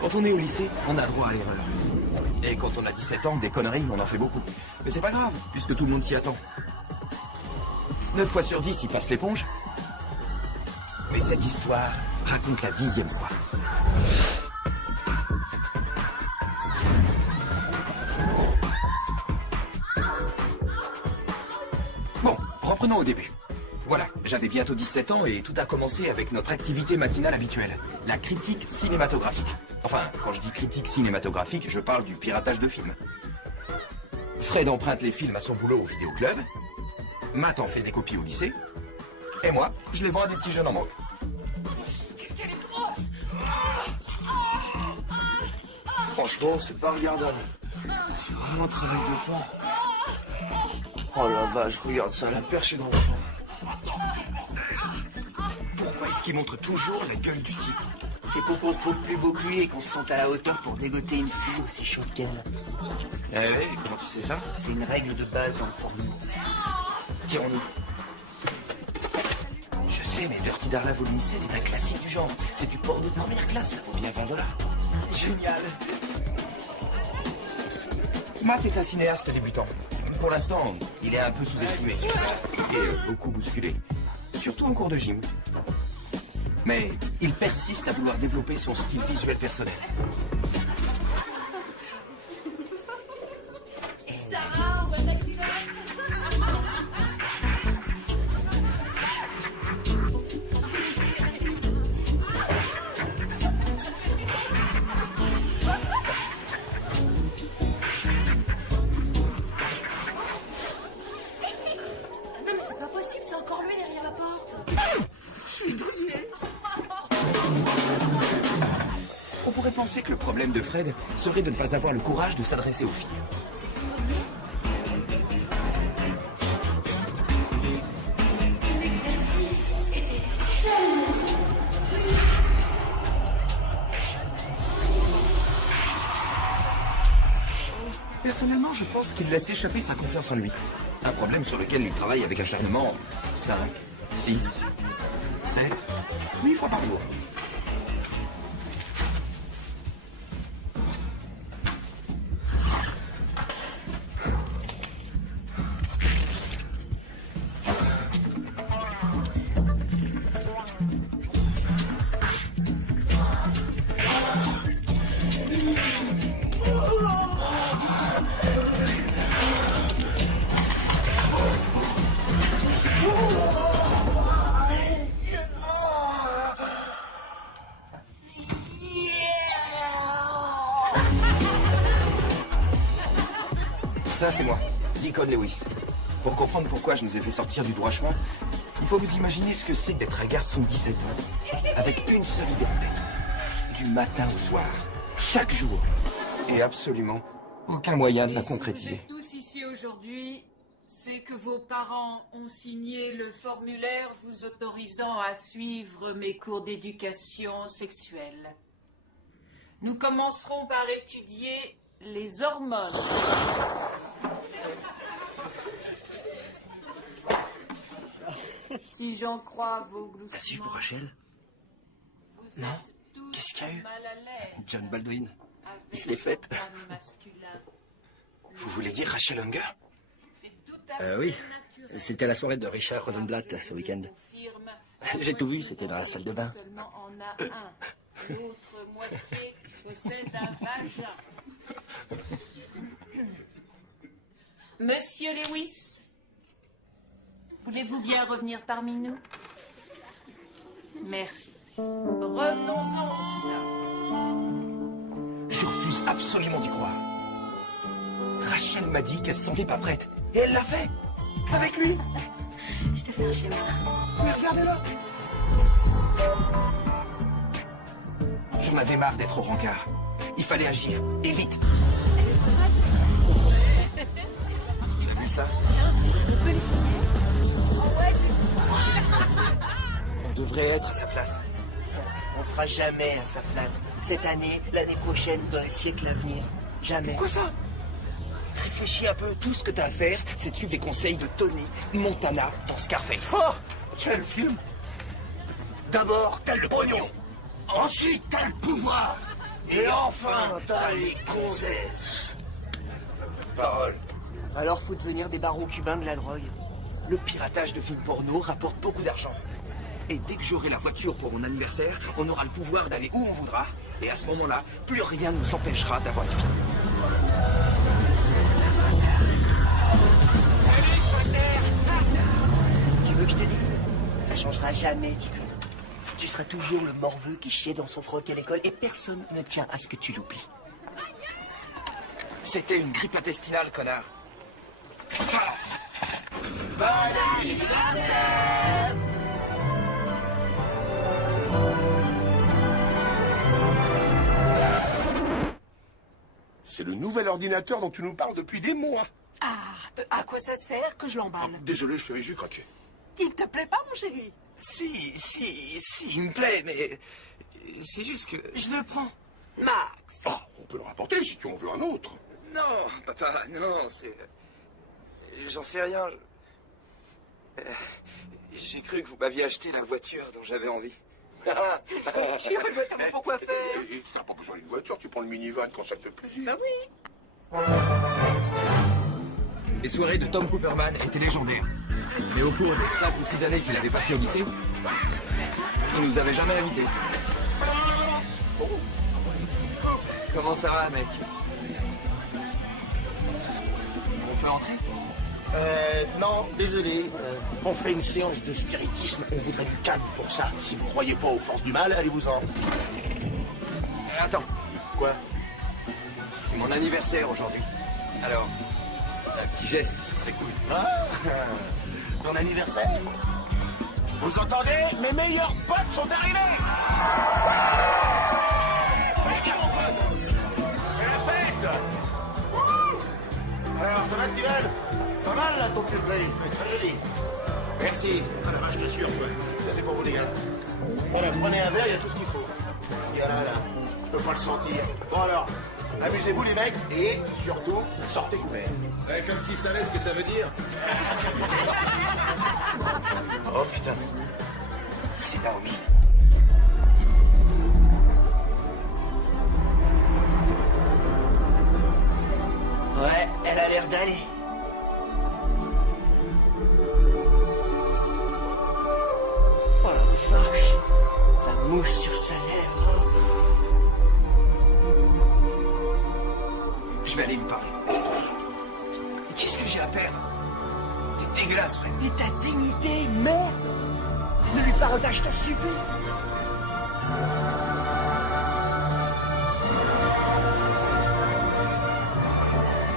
Quand on est au lycée, on a droit à l'erreur. Et quand on a 17 ans, des conneries, on en fait beaucoup. Mais c'est pas grave, puisque tout le monde s'y attend. 9 fois sur 10, il passe l'éponge. Mais cette histoire raconte la 10e fois. Bon, reprenons au début. Voilà, j'avais bientôt 17 ans et tout a commencé avec notre activité matinale habituelle, la critique cinématographique. Enfin, quand je dis critique cinématographique, je parle du piratage de films. Fred emprunte les films à son boulot au vidéoclub, Matt en fait des copies au lycée, et moi, je les vends à des petits jeunes en manque. Qu'est-ce qu'elle est grosse! Franchement, c'est pas regardable. C'est vraiment un travail de pan. Oh la vache, regarde ça, la perche est dans le champ. Pourquoi est-ce qu'il montre toujours la gueule du type? C'est pour qu'on se trouve plus beau que lui et qu'on se sente à la hauteur pour dégoter une fille aussi chaude qu'elle. Eh oui, comment tu sais ça? C'est une règle de base dans le porno. Tirons-nous. Je sais, mais Dirty Darla Volume 7 est un classique du genre. C'est du porno de première classe, ça vaut bien 20 $. Génial. Matt est un cinéaste débutant. Pour l'instant, il est un peu sous-estimé. Et beaucoup bousculé. Surtout en cours de gym. Mais il persiste à vouloir développer son style visuel personnel. Sarah, on voit ta culotte. Non mais c'est pas possible, c'est encore lui derrière la porte. Je suis grillé. On pourrait penser que le problème de Fred serait de ne pas avoir le courage de s'adresser aux filles. L'exercice était tellement... Personnellement, je pense qu'il laisse échapper sa confiance en lui. Un problème sur lequel il travaille avec acharnement 5, 6, 7, 8 fois par jour. Ça, c'est moi, Deacon Lewis. Pour comprendre pourquoi je nous ai fait sortir du droit chemin, il faut vous imaginer ce que c'est d'être un garçon de 17 ans, avec une seule idée en tête. Du matin au soir, chaque jour. Et absolument aucun moyen de la concrétiser. Si vous êtes tous ici aujourd'hui, c'est que vos parents ont signé le formulaire vous autorisant à suivre mes cours d'éducation sexuelle. Nous commencerons par étudier les hormones. Si j'en crois vos gloussements... T'as su pour Rachel? vous Non. êtes tous Qu'est-ce qu'il y a eu? mal à l'aise John Baldwin. avec Il se l'est faite. l'organe masculin. Vous voulez dire Rachel Unger? C'est tout à fait Oui. naturel. C'était la soirée de Richard Rosenblatt ce week-end. Confirme, J'ai tout vu, c'était dans la salle de bain. Seulement en a un. L'autre moitié possède un vagin. Monsieur Lewis, voulez-vous bien revenir parmi nous? Merci. Revenons-en au sein. Je refuse absolument d'y croire. Rachel m'a dit qu'elle se sentait pas prête. Et elle l'a fait. Avec lui. Je te fais un schéma. Mais regardez-la. J'en avais marre d'être au rencard. Il fallait agir. Et vite. Il a vu ça? On devrait être à sa place. On sera jamais à sa place. Cette année, l'année prochaine, dans les siècles à venir. Jamais. Quoi ça? Réfléchis un peu. Tout ce que t'as à faire, c'est de suivre les conseils de Tony Montana dans Scarface. Oh, quel film! D'abord, t'as le pognon. Ensuite, t'as le pouvoir. Et enfin, t'as les gonzesses. Parole. Alors faut devenir des barons cubains de la drogue. Le piratage de films porno rapporte beaucoup d'argent. Et dès que j'aurai la voiture pour mon anniversaire, on aura le pouvoir d'aller où on voudra. Et à ce moment-là, plus rien ne nous empêchera d'avoir des films. Salut, Swatter! Tu veux que je te dise? Ça changera jamais, Ticon. Tu seras toujours le morveux qui chiait dans son froc à l'école et personne ne tient à ce que tu l'oublies. C'était une grippe intestinale, connard. C'est le nouvel ordinateur dont tu nous parles depuis des mois. Art, à quoi ça sert que je l'emballe? Désolé, chérie, j'ai craqué. Il te plaît pas, mon chéri? Si, il me plaît, mais... C'est juste que... Je le prends. Max. Ah, on peut le rapporter si tu en veux un autre. Non, papa, non, c'est... J'en sais rien. J'ai cru que vous m'aviez acheté la voiture dont j'avais envie. Tu veux notamment pourquoi faire? Et t'as pas besoin d'une voiture, tu prends le minivan quand ça te fait plaisir. Bah oui. Les soirées de Tom Cooperman étaient légendaires. Mais au cours des 5 ou 6 années qu'il avait passées au lycée, il nous avait jamais invités. Comment ça va, mec? On peut entrer? Non, désolé. On fait une séance de spiritisme, on voudrait du calme pour ça. Si vous croyez pas aux forces du mal, allez-vous-en. Attends, Quoi? c'est mon anniversaire aujourd'hui. Alors, un petit geste, ce serait cool. Ah, ton anniversaire? Vous entendez? Mes meilleurs potes sont arrivés! Venez, mon pote! C'est la fête! Wouh! Alors, ça va, Steven? Pas mal, là, ton pull gris. Très joli. Merci. Ah, la vache, t'es sûr, quoi. Ça, c'est pour vous, les gars. Voilà, prenez un verre, il y a tout ce qu'il faut. Il y a là. Je peux pas le sentir. Bon, alors, amusez-vous, les mecs, et surtout, sortez couverts. Ouais, comme si ça savait ce que ça veut dire. Oh putain, c'est Naomi. Ouais, elle a l'air d'aller. Oh la vache, la mousse sur sa lèvre. Je vais aller lui parler. Qu'est-ce que j'ai à perdre? T'es dégueulasse, Fred. Et ta dignité, merde! Ne lui parle pas, je t'en supplie!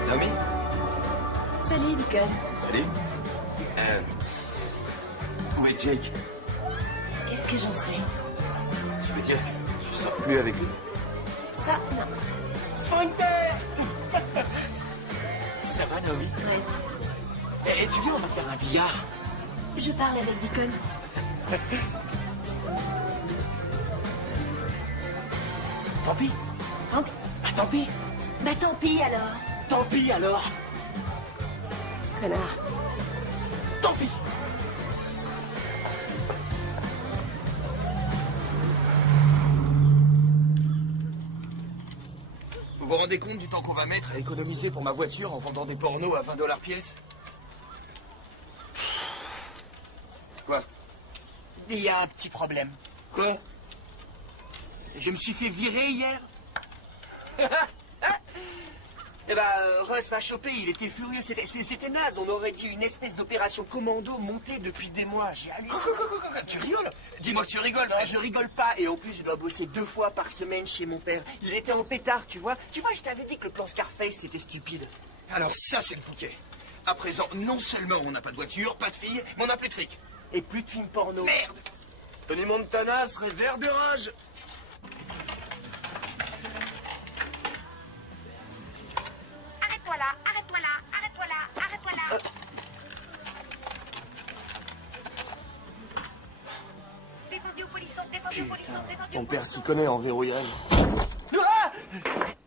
Naomi? Salut, Nicole. Salut. Où est Jake? Qu'est-ce que j'en sais? Tu veux dire que tu sors plus avec lui? Ça, non. Sphincter! Ça va, Naomi? Ouais. Et tu viens, on va faire un billard. Je parle avec Deacon. Tant pis. Hein? Ah, tant pis. Bah tant pis alors. Tant pis alors. Connard. Tant pis. Vous vous rendez compte du temps qu'on va mettre à économiser pour ma voiture en vendant des pornos à 20$ pièce? Quoi? Il y a un petit problème. Quoi? Je me suis fait virer hier. Eh ben, Russ m'a chopé, il était furieux, c'était naze. On aurait dit une espèce d'opération commando montée depuis des mois. J'ai halluciné. Quoi? Tu rigoles? Dis-moi que tu rigoles, Non, frère. je rigole pas. Et en plus, je dois bosser 2 fois par semaine chez mon père. Il était en pétard, tu vois. Tu vois, je t'avais dit que le plan Scarface, c'était stupide. Alors ça, c'est le bouquet. À présent, non seulement on n'a pas de voiture, pas de fille, mais on n'a plus de fric. Et plus de films porno. Merde! Tony Montana serait vert de rage. Arrête-toi là, arrête-toi là, arrête-toi là, arrête-toi là. Défendu au polisson, défendu au polisson, défendu Ton père s'y connaît en verrouillage.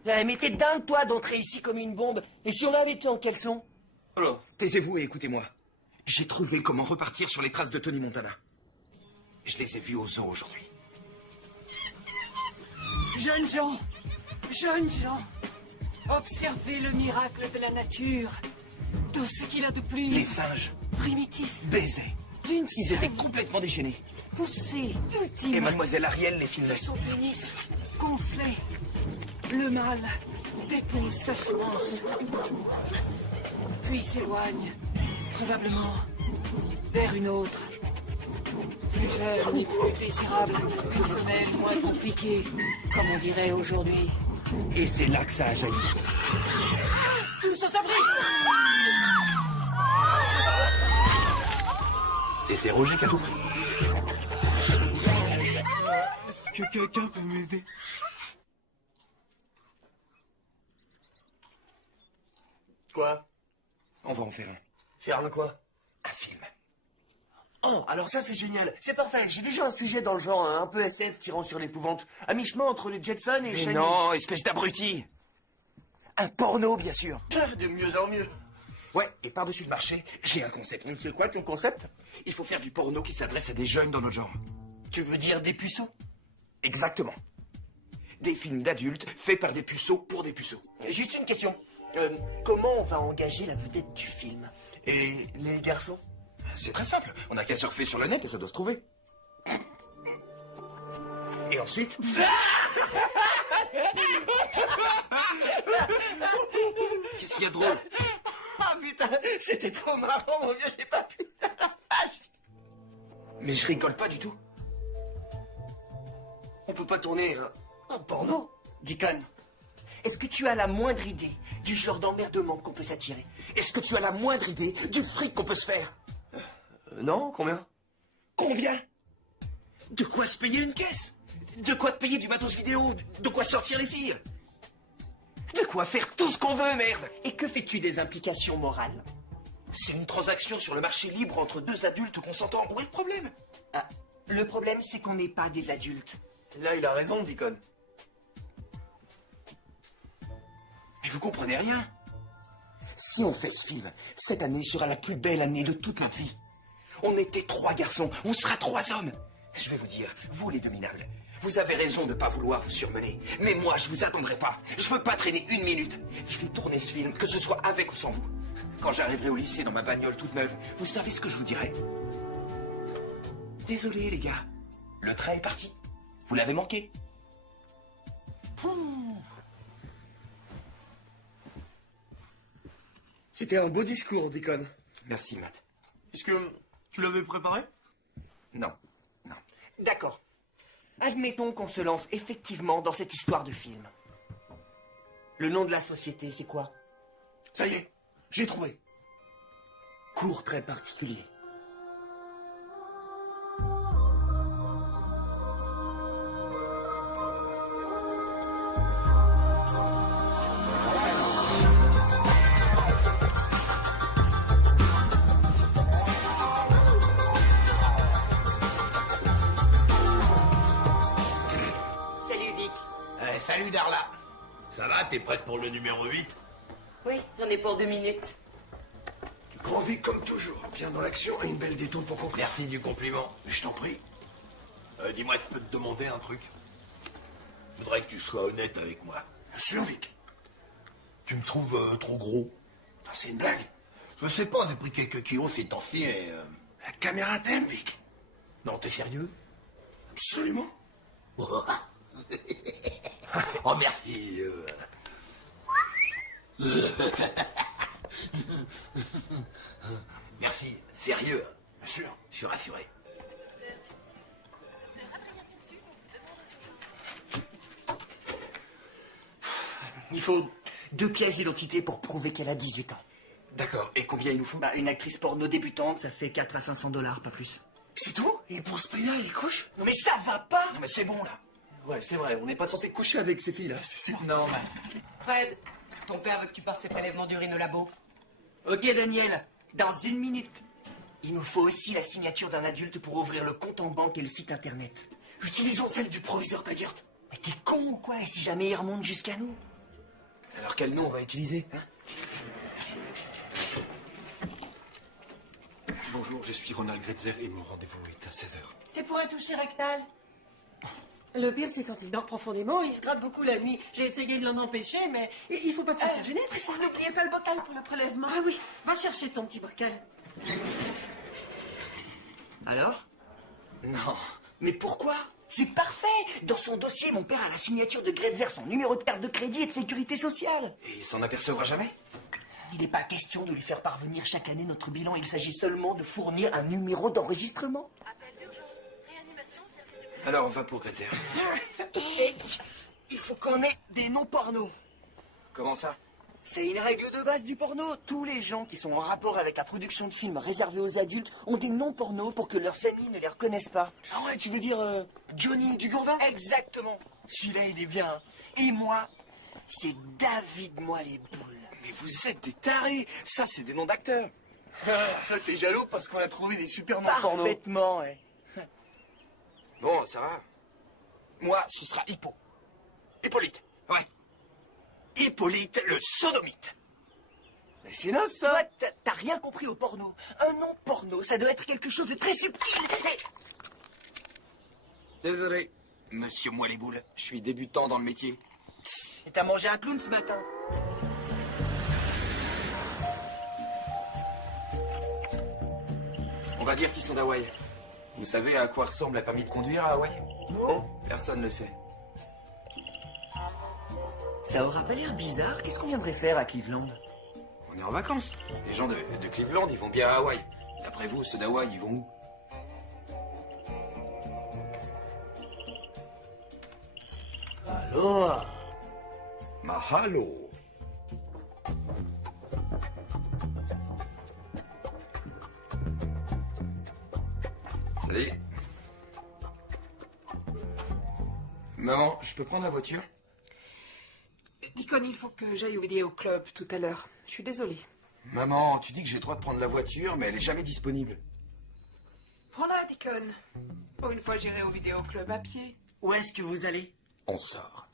Ah mais t'es dingue, toi, d'entrer ici comme une bombe. Et si on avait été en caleçon? Alors, taisez-vous et écoutez-moi. J'ai trouvé comment repartir sur les traces de Tony Montana. Je les ai vus au zoo aujourd'hui. Jeunes gens, Jeunes gens, observez le miracle de la nature. Tout ce qu'il a de plus... Les singes primitif. baisaient. D'une Ils étaient complètement déchaînés. poussée ultime. Et Mademoiselle Ariel les filmait. De son pénis gonflé. Le mâle dépose sa semence. Puis s'éloigne, probablement, vers une autre. Plus jeune et plus désirable. Une femelle moins compliquée, comme on dirait aujourd'hui. Et c'est là que ça a jailli. Tous aux abris! Et c'est Roger qui a tout pris. Est-ce que quelqu'un peut m'aider? Quoi? On va en faire un. Faire un quoi? Un film. Oh, alors ça c'est génial. C'est parfait. J'ai déjà un sujet dans le genre, un peu SF tirant sur l'épouvante. À mi-chemin entre les Jetsons et les Mais Shining. non, espèce d'abruti. Un porno, bien sûr. De mieux en mieux. Ouais, et par-dessus le marché, j'ai un concept. C'est quoi ton concept? Il faut faire du porno qui s'adresse à des jeunes dans notre genre. Tu veux dire des puceaux? Exactement. Des films d'adultes faits par des puceaux pour des puceaux. Juste une question. Comment on va engager la vedette du film? Et les garçons? C'est très simple. On n'a qu'à surfer sur le net et ça doit se trouver. Et ensuite... Qu'est-ce qu'il y a de drôle? Ah putain, c'était trop marrant mon vieux, j'ai pas pu. Vache. Mais je rigole pas du tout. On peut pas tourner un porno? Deacon, est-ce que tu as la moindre idée du genre d'emmerdement qu'on peut s'attirer? Est-ce que tu as la moindre idée du fric qu'on peut se faire? Non, combien? Combien? De quoi se payer une caisse? De quoi te payer du matos vidéo? De quoi sortir les filles? De quoi faire tout ce qu'on veut, merde! Et que fais-tu des implications morales? C'est une transaction sur le marché libre entre deux adultes consentants. Où est le problème? Ah, le problème, c'est qu'on n'est pas des adultes. Là, il a raison, Deacon. Mais vous comprenez rien. Si on fait ce film, cette année sera la plus belle année de toute notre vie. On était 3 garçons, on sera 3 hommes. Je vais vous dire, vous les deux minables, vous avez raison de ne pas vouloir vous surmener. Mais moi, je vous attendrai pas. Je veux pas traîner une minute. Je vais tourner ce film, que ce soit avec ou sans vous. Quand j'arriverai au lycée dans ma bagnole toute neuve, vous savez ce que je vous dirai? Désolé, les gars. Le train est parti. Vous l'avez manqué. C'était un beau discours, Deacon. Merci, Matt. Est-ce que tu l'avais préparé? Non, non. D'accord. Admettons qu'on se lance effectivement dans cette histoire de film. Le nom de la société, c'est quoi? Ça y est, j'ai trouvé. Cours très particulier. Salut Vic. Salut Darla. Ça va, t'es prête pour le numéro 8? Oui, j'en ai pour 2 minutes. Grand Vic comme toujours, bien dans l'action et une belle détourne pour conclure. Merci du compliment. Je t'en prie. Dis-moi, je peux te demander un truc? Je voudrais que tu sois honnête avec moi. Bien sûr, Vic. Tu me trouves trop gros? C'est une blague. Je sais pas, j'ai pris quelques kilos ces temps-ci et... La caméra t'aime, Vic. Non, t'es sérieux? Absolument. Oh, merci. Merci, sérieux. Bien sûr. Je suis rassuré. Il faut 2 pièces d'identité pour prouver qu'elle a 18 ans. D'accord. Et combien il nous faut? Bah, une actrice porno débutante, ça fait 4 à 500 $, pas plus. C'est tout? Et pour ce prix-là, il couche? Non mais ça va pas! Non mais c'est bon, là. Ouais, c'est vrai, on n'est pas censé coucher avec ces filles-là, c'est sûr. Non, Matt. Fred, ton père veut que tu partes ses prélèvements d'urine au labo. Ok, Daniel, dans 1 minute. Il nous faut aussi la signature d'un adulte pour ouvrir le compte en banque et le site internet. Utilisons celle du proviseur Taggart. Mais t'es con ou quoi? Et si jamais il remonte jusqu'à nous? Alors quel nom on va utiliser, hein? Bonjour, je suis Ronald Gretzer et mon rendez-vous est à 16h. C'est pour un toucher rectal. Le pire, c'est quand il dort profondément, il se gratte beaucoup la nuit. J'ai essayé de l'en empêcher, mais il faut pas te sentir gêné, Tristan. N'oubliez pas le bocal pour le prélèvement. Ah oui, va chercher ton petit bocal. Alors? Non. Mais pourquoi? C'est parfait! Dans son dossier, mon père a la signature de Gretzer, son numéro de carte de crédit et de sécurité sociale. Et il s'en apercevra jamais? Il n'est pas question de lui faire parvenir chaque année notre bilan, il s'agit seulement de fournir un numéro d'enregistrement. Appel d'urgence. Réanimation, service de... Alors, on va pour Gretzer. Et il faut qu'on ait des noms porno. Comment ça? C'est une règle de base du porno. Tous les gens qui sont en rapport avec la production de films réservés aux adultes ont des noms porno pour que leurs amis ne les reconnaissent pas. Ah ouais, tu veux dire Johnny Dugourdin? Exactement. Celui-là, il est bien. Et moi, c'est David Moi les boules. Mais vous êtes des tarés. Ça, c'est des noms d'acteurs. Toi, t'es jaloux parce qu'on a trouvé des super noms porno. Parfaitement, ouais. Bon, ça va. Moi, ce sera Hippo. Hippolyte. Ouais. Hippolyte le sodomite. Mais c'est là, ça. Toi, t'as rien compris au porno. Un nom porno, ça doit être quelque chose de très subtil. Désolé. Monsieur Moi les boules, je suis débutant dans le métier. Et t'as mangé un clown ce matin. On va dire qu'ils sont d'Hawaï. Vous savez à quoi ressemble la permis de conduire à Hawaï? Non. Personne ne le sait. Ça aura pas l'air bizarre. Qu'est-ce qu'on viendrait faire à Cleveland? On est en vacances. Les gens de Cleveland, ils vont bien à Hawaï. D'après vous, ceux d'Hawaï, ils vont où? Alors. Mahalo. Salut. Maman, je peux prendre la voiture? Deacon, il faut que j'aille au vidéoclub tout à l'heure. Je suis désolée. Maman, tu dis que j'ai le droit de prendre la voiture, mais elle est jamais disponible. Prends-la, Deacon. Pour une fois, j'irai au vidéoclub à pied. Où est-ce que vous allez? On sort.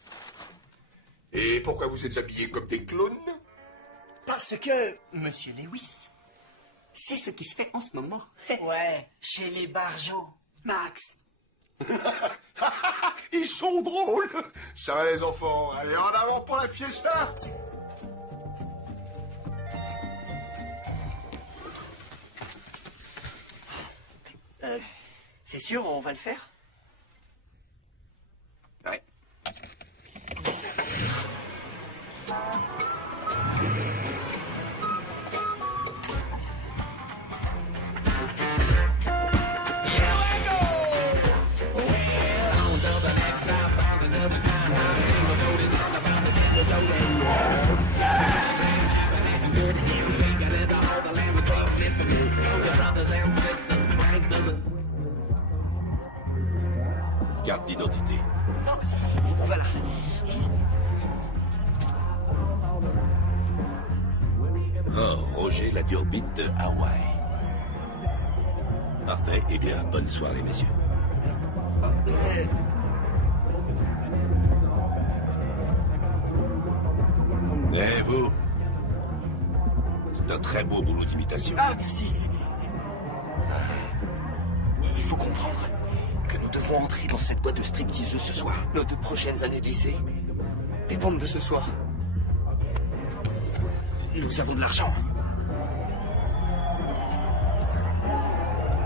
Et pourquoi vous êtes habillés comme des clowns? Parce que, monsieur Lewis, c'est ce qui se fait en ce moment. Ouais, chez les Barjots. Max. Ils sont drôles. Ça va les enfants. Allez, en avant pour la fiesta. C'est sûr, on va le faire? Ouais. Carte d'identité. Voilà. Oh, Roger la Durbite de Hawaï. Parfait. Eh bien, bonne soirée, messieurs. Eh, vous? C'est un très beau boulot d'imitation. Ah, merci. Il faut comprendre que nous devons entrer dans cette boîte de striptease ce soir. Nos 2 prochaines années de lycée dépendent de ce soir. Nous avons de l'argent.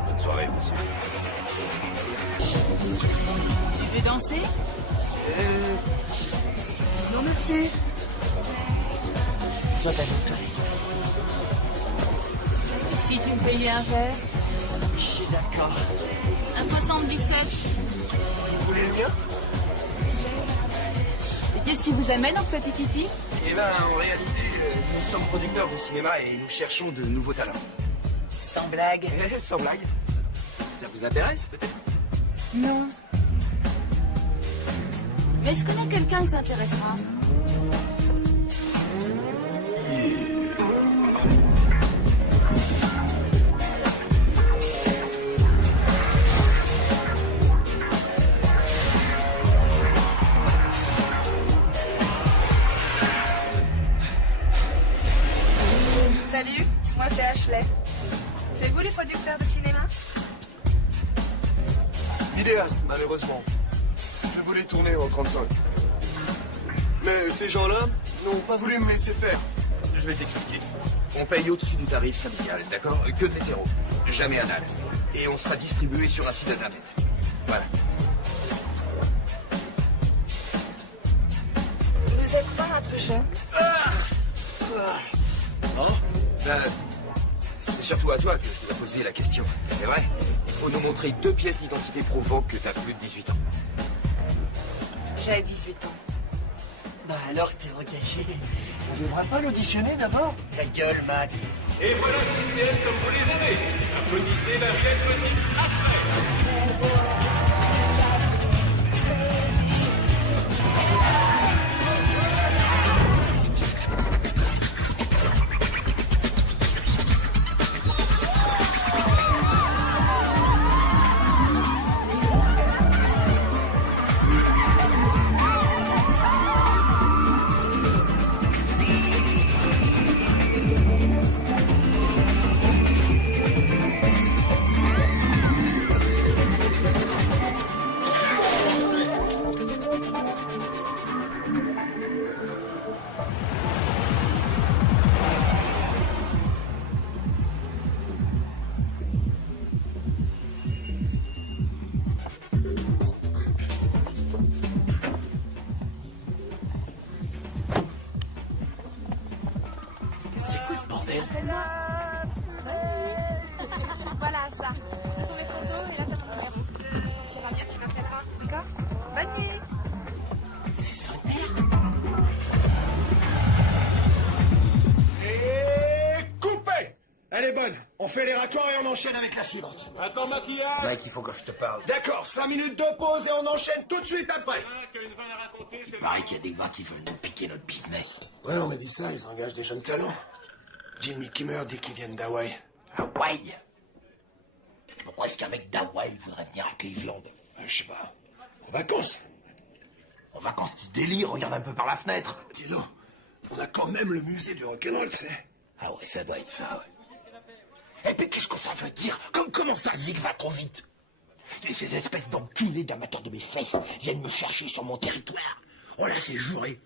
Bonne soirée, monsieur. Tu veux danser? Non, merci. Sois avec toi. Et si tu me payais un verre? Je suis d'accord. Un 77. Vous voulez le mien? Et qu'est-ce qui vous amène en fait, Kitty? Eh ben, en réalité, nous sommes producteurs de cinéma et nous cherchons de nouveaux talents. Sans blague. Eh, sans blague. Ça vous intéresse, peut-être? Non. Mais je connais quelqu'un qui s'intéressera. Salut, moi c'est Ashley. C'est vous les producteurs de cinéma? Vidéaste, malheureusement. Je voulais tourner en 35. Mais ces gens-là n'ont pas voulu me laisser faire. Je vais t'expliquer. On paye au-dessus du tarif syndical, d'accord? Que de l'hétéro. Jamais anal. Et on sera distribué sur un site internet. Voilà. Vous êtes pas un peu jeune? C'est surtout à toi que je dois poser la question. C'est vrai? Il faut nous montrer 2 pièces d'identité prouvant que t'as plus de 18 ans. J'ai 18 ans. Bah alors t'es engagé. On devrait pas l'auditionner d'abord? Ta gueule, Matt. Et voilà qui c'est comme vous les aimez. Applaudissez la vilaine petite Ashley. C'est quoi ce bordel? Voilà ça. Ce sont mes photos et là t'as ton numéro. Tu iras bien, tu m'appelleras, d'accord? Bonne nuit. C'est son père? Et coupé! Elle est bonne. On fait les raccords et on enchaîne avec la suivante. Attends, maquillage. Mec, il faut que je te parle. D'accord, 5 minutes de pause et on enchaîne tout de suite après. Une vanne à raconter, c'est Pareil qu'il y a des gars qui veulent nous piquer notre business. Ouais, on m'a dit ça, ils engagent des jeunes talents. Jimmy Kimmer dit qu'ils viennent d'Hawaï. Hawaï? Pourquoi est-ce qu'un mec d'Hawaï voudrait venir à Cleveland? Je sais pas. En vacances. En vacances, tu délires, regarde un peu par la fenêtre. Dis donc, on a quand même le musée du rock'n'roll, tu sais. Ah ouais, ça doit être ça, ouais. Et puis qu'est-ce que ça veut dire? Comment ça, Zig va trop vite? Et ces espèces d'enculés d'amateurs de mes fesses viennent me chercher sur mon territoire. Oh là, c'est juré.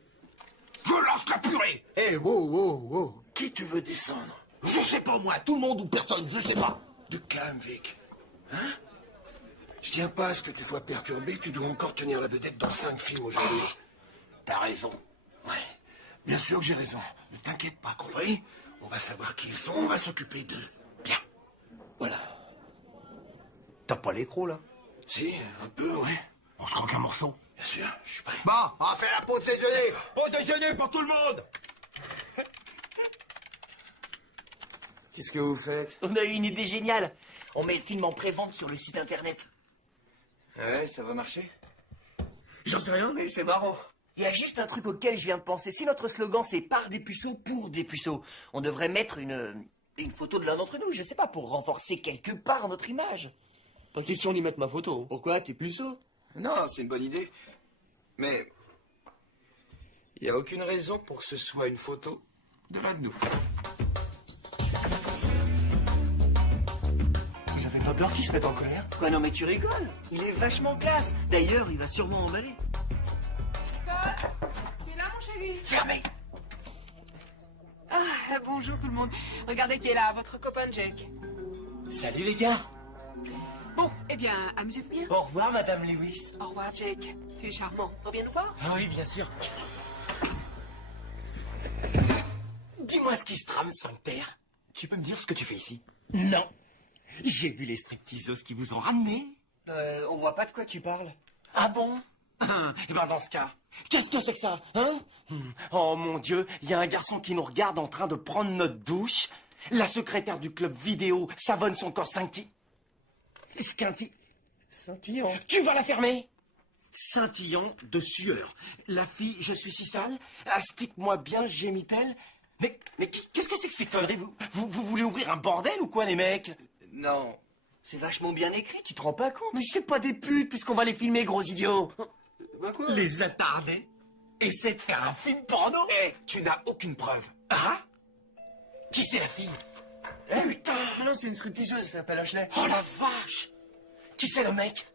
Je lance la purée. Eh, wow. Qui tu veux descendre? Je sais pas moi, tout le monde ou personne, je sais pas. De calme, Vic. Hein? Je tiens pas à ce que tu sois perturbé, tu dois encore tenir la vedette dans 5 films aujourd'hui. T'as raison. Ouais, bien sûr que j'ai raison. Ne t'inquiète pas, compris? On va savoir qui ils sont, on va s'occuper d'eux. Bien. Voilà. T'as pas l'écro, là? Si, un peu, ouais. On se croque un morceau? Bien sûr, je suis prêt. Bon, on va faire la pause déjeuner. Pause déjeuner pour tout le monde. Qu'est-ce que vous faites? On a eu une idée géniale. On met le film en pré-vente sur le site internet. Ouais, ça va marcher. J'en sais rien, mais c'est marrant. Il y a juste un truc auquel je viens de penser. Si notre slogan c'est par des puceaux pour des puceaux, on devrait mettre une photo de l'un d'entre nous, je sais pas, pour renforcer quelque part notre image. Pas question d'y mettre ma photo. Pourquoi? T'es puceau? Non, c'est une bonne idée. Mais il n'y a aucune raison pour que ce soit une photo de l'un de nous. Ça fait pas peur qu'ils se mettent en colère? Quoi, non mais tu rigoles? Il est vachement classe. D'ailleurs, il va sûrement emballer. Tu es là, mon chéri? Fermez. Ah, bonjour tout le monde. Regardez qui est là, votre copain Jake. Salut les gars. Bon, eh bien, amusez-vous bien. Au revoir, Madame Lewis. Au revoir, Jake. Tu es charmant. Reviens nous voir. Ah oui, bien sûr. Dis-moi ce qui se trame, sphincter. Tu peux me dire ce que tu fais ici? Non. J'ai vu les stripteaseuses qui vous ont ramené. On voit pas de quoi tu parles. Ah bon? Eh ben dans ce cas, qu'est-ce que c'est que ça, hein? Oh mon Dieu, il y a un garçon qui nous regarde en train de prendre notre douche. La secrétaire du club vidéo savonne son corps scintillant. Tu vas la fermer? Scintillant de sueur. La fille, je suis si sale. Astique-moi bien, gémit-elle. Mais qu'est-ce que c'est que ces conneries? Vous voulez ouvrir un bordel ou quoi, les mecs? Non. C'est vachement bien écrit, tu te rends pas compte? Mais c'est pas des putes, puisqu'on va les filmer, gros idiots. Bah quoi? Les attardés essaient de faire un film porno. Eh, tu n'as aucune preuve. Ah? Qui c'est la fille? Putain! Mais non, c'est une stripteaseuse, elle s'appelle Ashley. Oh la vache! Qui c'est le mec?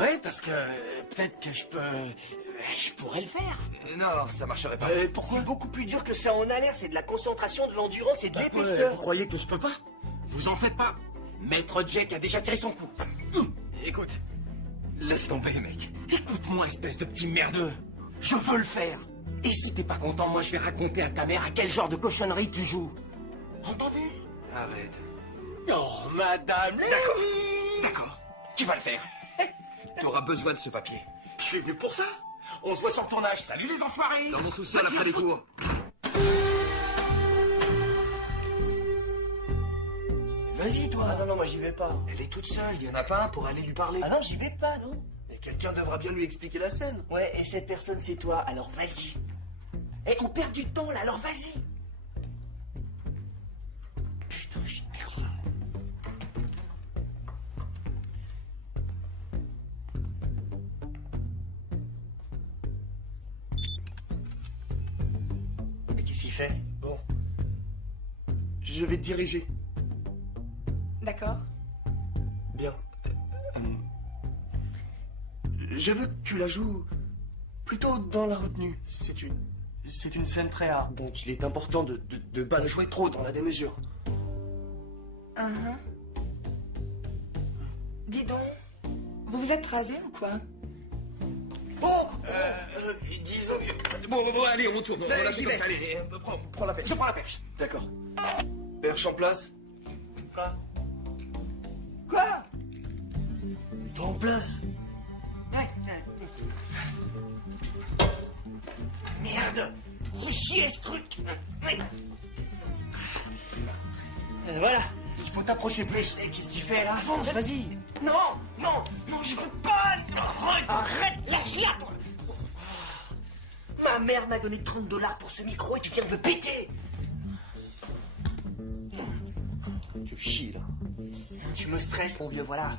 Ouais, parce que peut-être que je pourrais le faire. Non, ça marcherait pas. Pourquoi? C'est beaucoup plus dur que ça en a l'air. C'est de la concentration, de l'endurance et de Vous l'épaisseur. croyez que je peux pas? Vous en faites pas. Maître Jack a déjà tiré son coup. Écoute, laisse tomber, mec. Écoute-moi, espèce de petit merdeux. Je veux le faire. Et si t'es pas content, moi je vais raconter à ta mère à quel genre de cochonnerie tu joues. Entendez? Arrête. Oh, madame. D'accord, tu vas le faire. Tu auras besoin de ce papier. Je suis venu pour ça. On se voit sur le tournage. Salut les enfoirés. Dans mon sous-sol après les cours. Vas-y, toi. Ah non, non, moi j'y vais pas. Elle est toute seule, il y en a pas un pour aller lui parler. Ah non, j'y vais pas, non. Et quelqu'un devra bien lui expliquer la scène. Ouais, et cette personne, c'est toi. Alors vas-y. Eh, on perd du temps, là, alors vas-y. Putain, je suis nerveux. Mais qu'est-ce qu'il fait? Bon. Je vais te diriger. D'accord. Bien. Je veux que tu la joues plutôt dans la retenue. C'est une scène très hard, donc il est important de pas la jouer trop dans la démesure. Dis donc, vous vous êtes rasé ou quoi? Bon, disons... Bon, allez, on retourne. On l'a fait comme ça, allez, prends la pêche. Je prends la perche. D'accord. Perche en place. Quoi? Toi en place. Merde. Fais chier ce truc. Voilà. Il faut t'approcher plus. Et qu'est-ce que tu fais là? Avance, vas-y. Non, non, non, je veux pas. Arrête, lâche-la. Ma mère m'a donné 30 $ pour ce micro et tu viens de me péter. Tu chies là. Tu me stresses, mon vieux, voilà.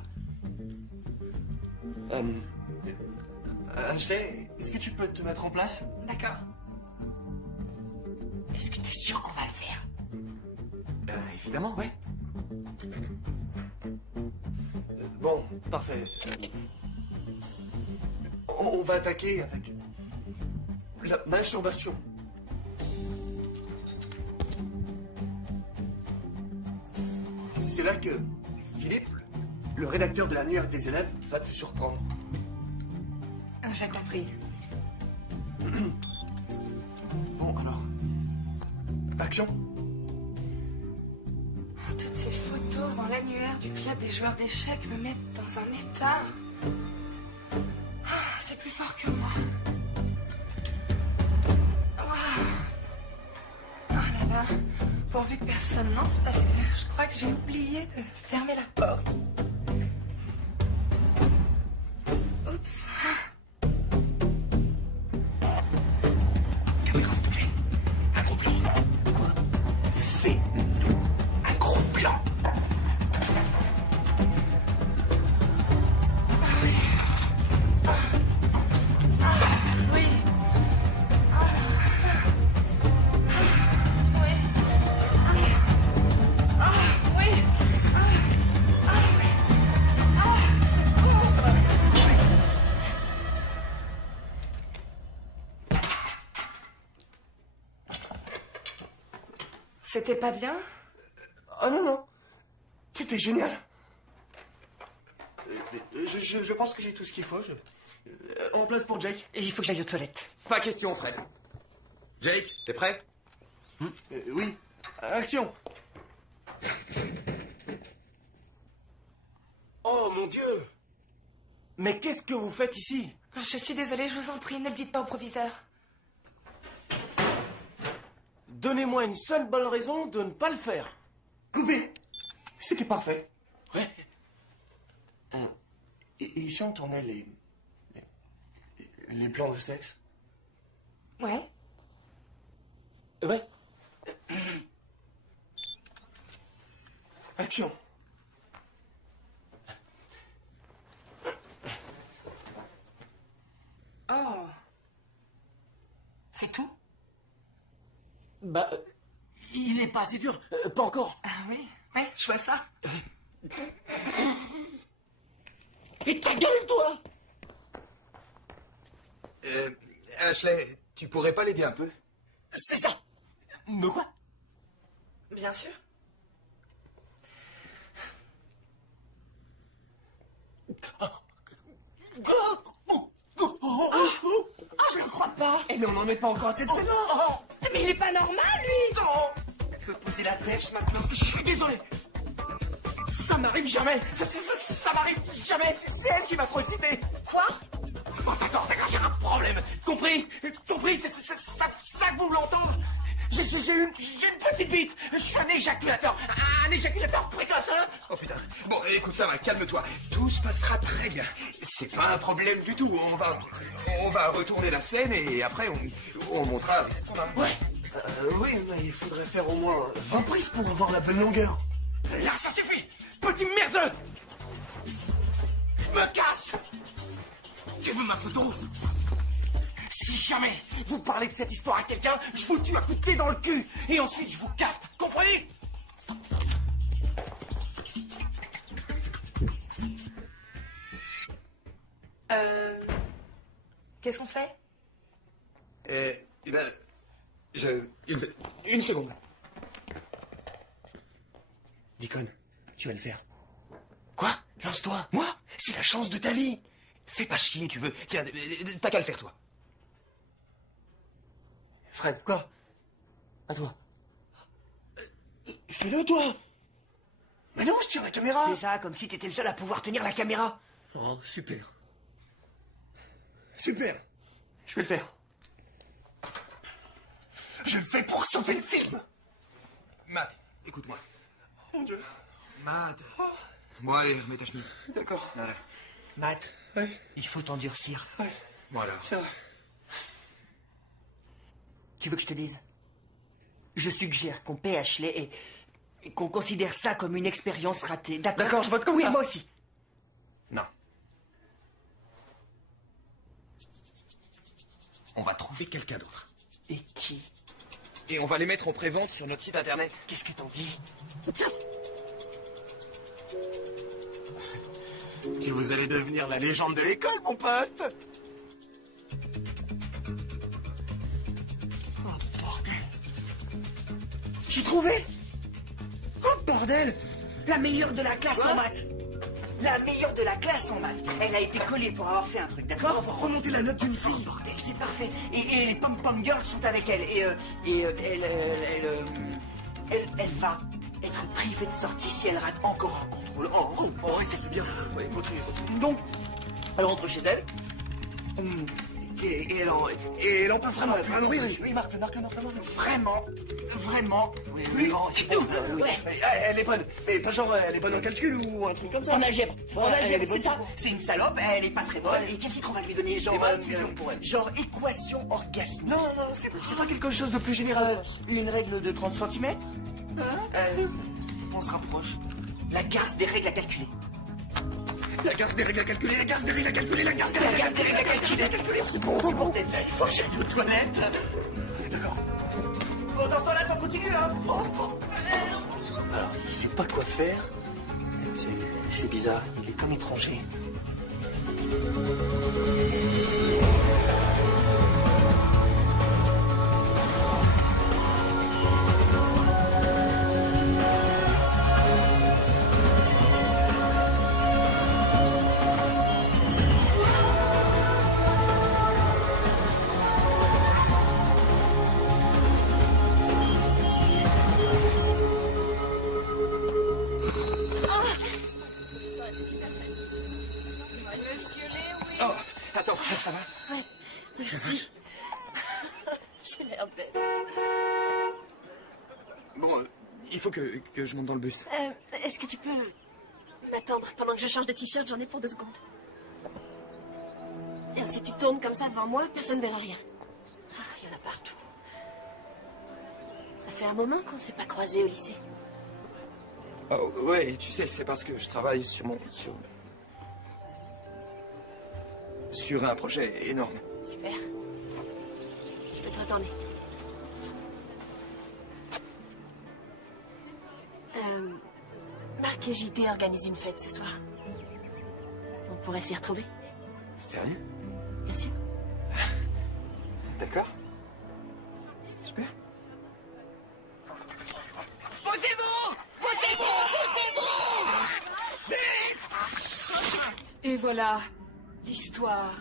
Ashley, est-ce que tu peux te mettre en place? D'accord. Est-ce que t'es sûr qu'on va le faire? Évidemment, ouais. Bon, parfait. On va attaquer avec la masturbation. C'est là que Philippe, le rédacteur de l'annuaire des élèves, va te surprendre. J'ai compris. Bon, alors. Action. Toutes ces photos dans l'annuaire du club des joueurs d'échecs me mettent dans un état. C'est plus fort que moi. Oh là là. Pourvu que personne n'entre, parce que je crois que j'ai oublié de fermer la porte. Oups. Caméra, s'il te plaît. Un gros plan. Quoi? Fais-nous un gros plan. Oui. C'était pas bien? Ah non, non. C'était génial. Je pense que j'ai tout ce qu'il faut. En place pour Jake. Il faut que j'aille aux toilettes. Pas question, Fred. Jake, t'es prêt? Oui. Action. Oh mon Dieu. Mais qu'est-ce que vous faites ici? Je suis désolée, je vous en prie, ne le dites pas au proviseur. Donnez-moi une seule bonne raison de ne pas le faire. Coupé. C'était parfait. Ouais. Et si on tournait les plans de sexe? Ouais. Ouais. Action. Oh. C'est tout? Bah, il est pas assez dur. Pas encore. Ah oui, ouais, je vois ça. Et ta gueule, toi! Ashley, tu pourrais pas l'aider un peu? C'est ça! De quoi? Bien sûr. Je le crois pas. Eh, mais on n'en est pas encore à cette scène-là! Mais il est pas normal, lui. Tu peux poser la pêche maintenant? Je suis désolé! Ça m'arrive jamais! Ça m'arrive jamais! C'est elle qui m'a trop excité! Quoi? Oh, d'accord, j'ai un problème! Compris? C'est ça que vous voulez entendre? J'ai une petite bite! Je suis un éjaculateur précoce, hein? Oh putain. Bon, écoute, ça va, calme-toi. Tout se passera très bien. C'est pas un problème du tout. On va retourner la scène et après, on montera ce qu'on a. Ouais. Oui, mais il faudrait faire au moins 20 prises pour avoir la bonne longueur. Là, ça suffit! Petit merdeux! Je me casse! Tu veux ma photo? Si jamais vous parlez de cette histoire à quelqu'un, je vous tue à coups de pied dans le cul! Et ensuite, je vous cafte! Compris? Qu'est-ce qu'on fait? Une seconde. Deacon, tu vas le faire. Quoi? Lance-toi. Moi? C'est la chance de ta vie. Fais pas chier, tu veux. Tiens, t'as qu'à le faire, toi. Fred, quoi? À toi. Fais-le, toi. Mais non, je tire la caméra. C'est ça, comme si t'étais le seul à pouvoir tenir la caméra. Oh, super. Super. Je vais le faire. Je le fais pour sauver le film! Matt, écoute-moi. Mon Dieu. Matt. Bon, allez, remets ta chemise. D'accord. Voilà. Matt, Ouais. il faut t'endurcir. Ouais. Voilà. C'est vrai. Tu veux que je te dise? Je suggère qu'on paie Ashley et qu'on considère ça comme une expérience ratée. D'accord? D'accord, je vote comme oui, ça. Oui, moi aussi. Non. On va trouver quelqu'un d'autre. Et qui? Et on va les mettre en prévente sur notre site internet. Qu'est-ce que t'en dis? Et vous allez devenir la légende de l'école, mon pote. Oh, bordel. J'ai trouvé! Oh, bordel! La meilleure de la classe en maths! La meilleure de la classe en maths! Elle a été collée pour avoir fait un truc, d'accord? On va remonter la note d'une fille. Oh, bordel, c'est parfait! Et les pom-pom girls sont avec elle. Elle va être privée de sortie si elle rate encore un contrôle. Oh, oui, c'est bien ça. Oui, continue. Donc, elle rentre chez elle. Et elle en peut vraiment. Oui, marque-le. Vraiment. Oui, c'est tout. Ouais. Elle est bonne. Mais pas genre, elle est bonne en calcul ou un truc comme ça. En algèbre. Elle est bonne. C'est ça. C'est une salope, elle est pas très bonne. Et quel titre on va lui donner? Genre, genre équation orgasmique. Non, c'est pas quelque chose de plus général. Une règle de 30 cm? On se rapproche. La garce des règles à calculer. La garce des règles à calculer, la garce des règles à calculer, la garce des La règles à garce des règles à calculer. C'est bon, bordel. Il faut que j'aille aux toilettes. D'accord. Bon, dans ce temps-là, on continue, hein? Alors, il sait pas quoi faire. C'est bizarre, il est comme étranger. Oh, attends, ça va? Ouais, merci. J'ai l'air bête. Bon, il faut que je monte dans le bus. Est-ce que tu peux m'attendre pendant que je change de t-shirt? J'en ai pour 2 secondes. Tiens, si tu tournes comme ça devant moi, personne ne verra rien. Ah, il y en a partout. Ça fait un moment qu'on ne s'est pas croisés au lycée. Oh, ouais, tu sais, c'est parce que je travaille sur un projet énorme. Super. Je peux te retourner. Marc et JT organisent une fête ce soir. On pourrait s'y retrouver. Sérieux? Bien sûr. D'accord. Super. Posez-vous! Et voilà l'histoire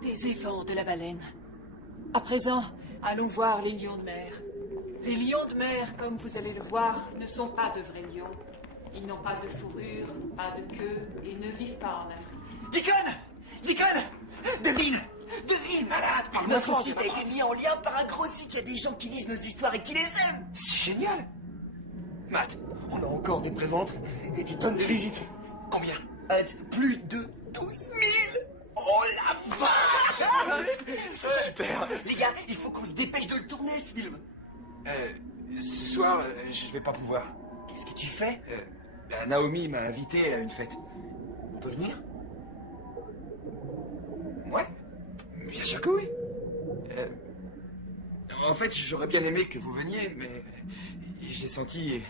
des évents de la baleine. À présent, allons voir les lions de mer. Les lions de mer, comme vous allez le voir, ne sont pas de vrais lions. Ils n'ont pas de fourrure, pas de queue et ne vivent pas en Afrique. Deacon! Devine, malade! Par notre site a été mis en lien par un gros site. Il y a des gens qui lisent nos histoires et qui les aiment. C'est génial. Matt, On a encore des préventes et des tonnes de visites. combien? Plus de 12 000. Oh la vache! C'est super. Les gars, il faut qu'on se dépêche de le tourner, ce film. Ce soir, je vais pas pouvoir. Qu'est-ce que tu fais? Naomi m'a invité à une fête. On peut venir? Ouais, bien sûr que oui. En fait, j'aurais bien aimé que vous veniez, mais j'ai senti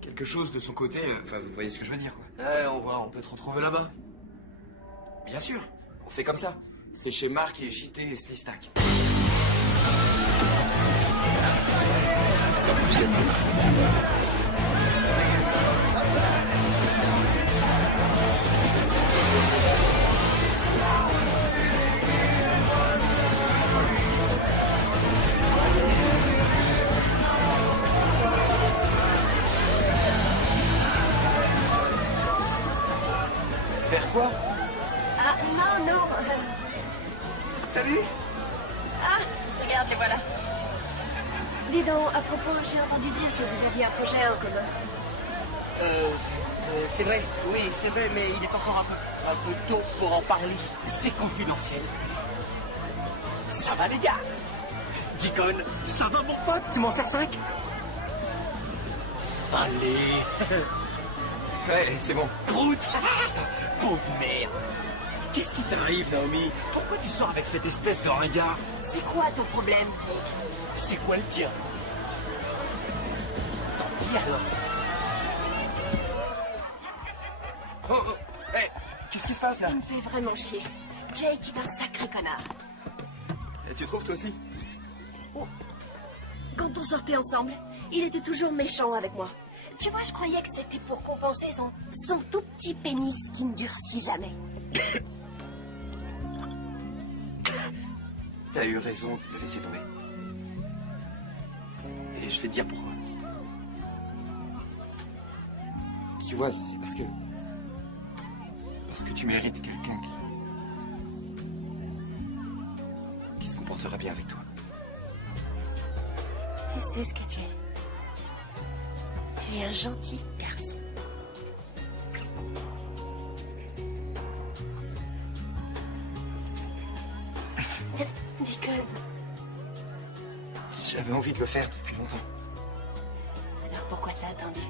quelque chose de son côté. Enfin, vous voyez ce que je veux dire, quoi. Ouais, on peut te retrouver là-bas. Bien sûr, on fait comme ça. C'est chez Marc et JT et Slistack. Faire quoi? Ah, non. Salut. Ah, regarde, les voilà. Dis donc, à propos, j'ai entendu dire que vous aviez un projet en commun. C'est vrai, oui, c'est vrai, mais il est encore un peu tôt pour en parler. C'est confidentiel. Ça va, les gars? Deacon, ça va, mon pote? Tu m'en sers 5? Allez. Ouais, c'est bon. Prout. Pauvre merde. Qu'est-ce qui t'arrive, Naomi? Pourquoi tu sors avec cette espèce de ringard? C'est quoi ton problème, Jake? C'est quoi le tien? Tant pis alors. Oh, hey, qu'est-ce qui se passe là? Il me fait vraiment chier. Jake est un sacré connard. Et tu trouves toi aussi? Quand on sortait ensemble, il était toujours méchant avec moi. Tu vois, je croyais que c'était pour compenser son tout petit pénis qui ne durcit jamais. T'as eu raison de le laisser tomber. Et je vais te dire pourquoi. Tu vois, c'est parce que tu mérites quelqu'un qui se comportera bien avec toi. Tu sais ce que tu es. Tu es un gentil garçon. Deacon, J'avais envie de le faire depuis longtemps. alors pourquoi t'as attendu?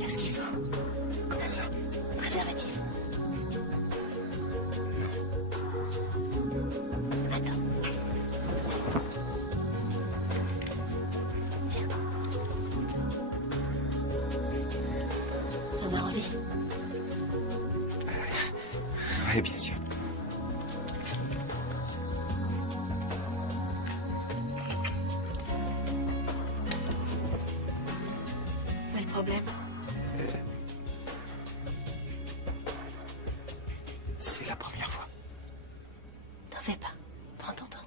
Qu'est-ce qu'il faut? Comment ça? Préservatif. Attends. Tiens. T'en as envie? Oui, bien sûr. Pas le problème. C'est la première fois. T'en fais pas. Prends ton temps.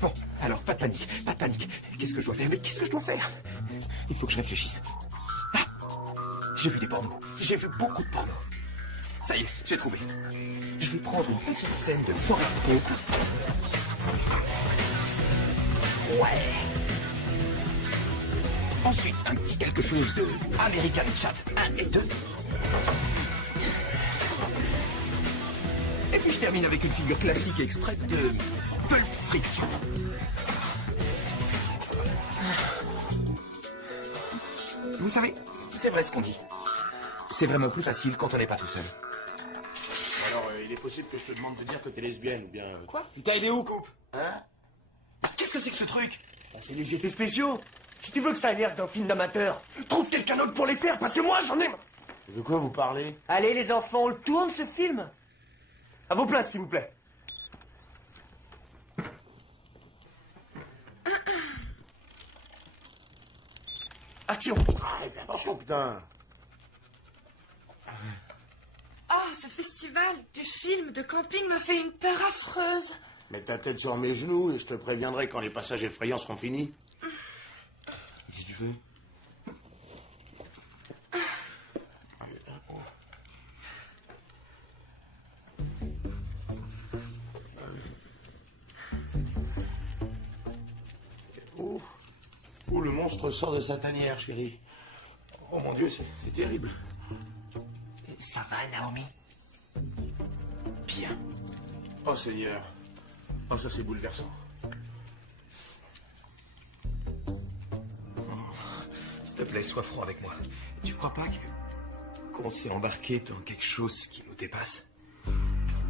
Bon, alors, pas de panique, pas de panique. Qu'est-ce que je dois faire? Mais qu'est-ce que je dois faire? Il faut que je réfléchisse. Ah! J'ai vu des pornos. J'ai vu beaucoup de pornos. Ça y est, j'ai trouvé. Je vais prendre une petite scène de Forrest Gump. Ouais. Ensuite, un petit quelque chose de American Chat 1 et 2. Et puis je termine avec une figure classique extraite de Pulp friction. Vous savez, c'est vrai ce qu'on dit. C'est vraiment plus facile quand on n'est pas tout seul. Alors, il est possible que je te demande de dire que t'es lesbienne ou bien... Quoi? Putain, il est où, Coupe? Hein? Qu'est-ce que c'est que ce truc? C'est les effets spéciaux. Si tu veux que ça ait l'air d'un film d'amateur, trouve quelqu'un d'autre pour les faire, parce que moi, j'en ai... De quoi vous parlez? Allez, les enfants, on le tourne, ce film. À vos places, s'il vous plaît. Action! Attention, putain! Oh, ce festival du film de camping me fait une peur affreuse. Mets ta tête sur mes genoux et je te préviendrai quand les passages effrayants seront finis. Si tu veux. Où le monstre sort de sa tanière, chérie. Oh mon Dieu, c'est terrible. Ça va, Naomi? Bien. Oh Seigneur. Oh, ça c'est bouleversant. S'il te plaît, sois franc avec moi. Tu crois pas qu'on s'est embarqué dans quelque chose qui nous dépasse?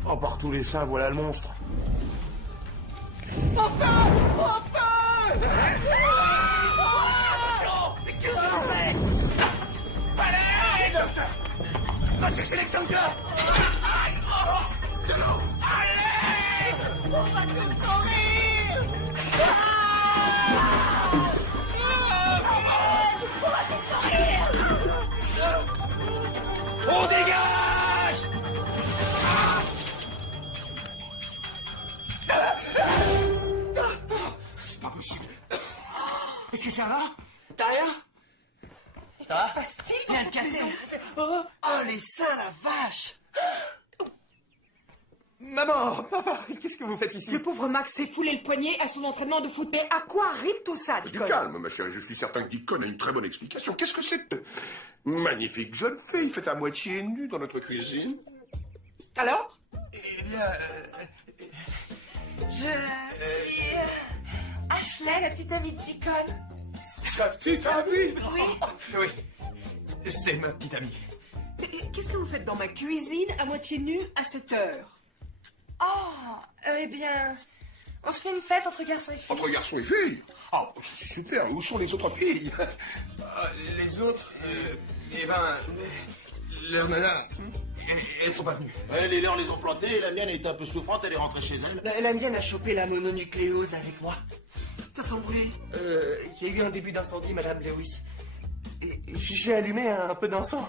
Oh, par tous les saints, voilà le monstre. Enfin! Enfin! Attention! Mais qu'est-ce que vous faites? Allez! Va chercher l'extincteur! De l'eau! Allez! On va tous mourir! On va tous mourir! On dégage! C'est pas possible. Est-ce que ça va? T'as rien? Que se passe-t-il dans cette maison? Oh, les seins, la vache! Maman, papa, qu'est-ce que vous faites ici? Le pauvre Max s'est foulé le poignet à son entraînement de foot. Mais à quoi arrive tout ça, Du Deacon? calme, ma chérie, je suis certain que Deacon a une très bonne explication. Qu'est-ce que c'est que cette magnifique jeune fille faite à moitié nue dans notre cuisine? Alors? Je suis Ashley, la petite amie de Deacon. Sa petite amie? Oui. Oui, c'est ma petite amie. Qu'est-ce que vous faites dans ma cuisine à moitié nue à cette heure? Oh, eh bien, on se fait une fête entre garçons et filles. Entre garçons et filles? Ah, c'est super. Où sont les autres filles? Les autres, eh ben, leurs nanas, elles sont pas venues. Les leurs les ont plantés et la mienne était un peu souffrante, elle est rentrée chez elle. La mienne a chopé la mononucléose avec moi. Ça sent brûlé. Il y a eu un début d'incendie, Madame Lewis. J'ai allumé un peu d'encens,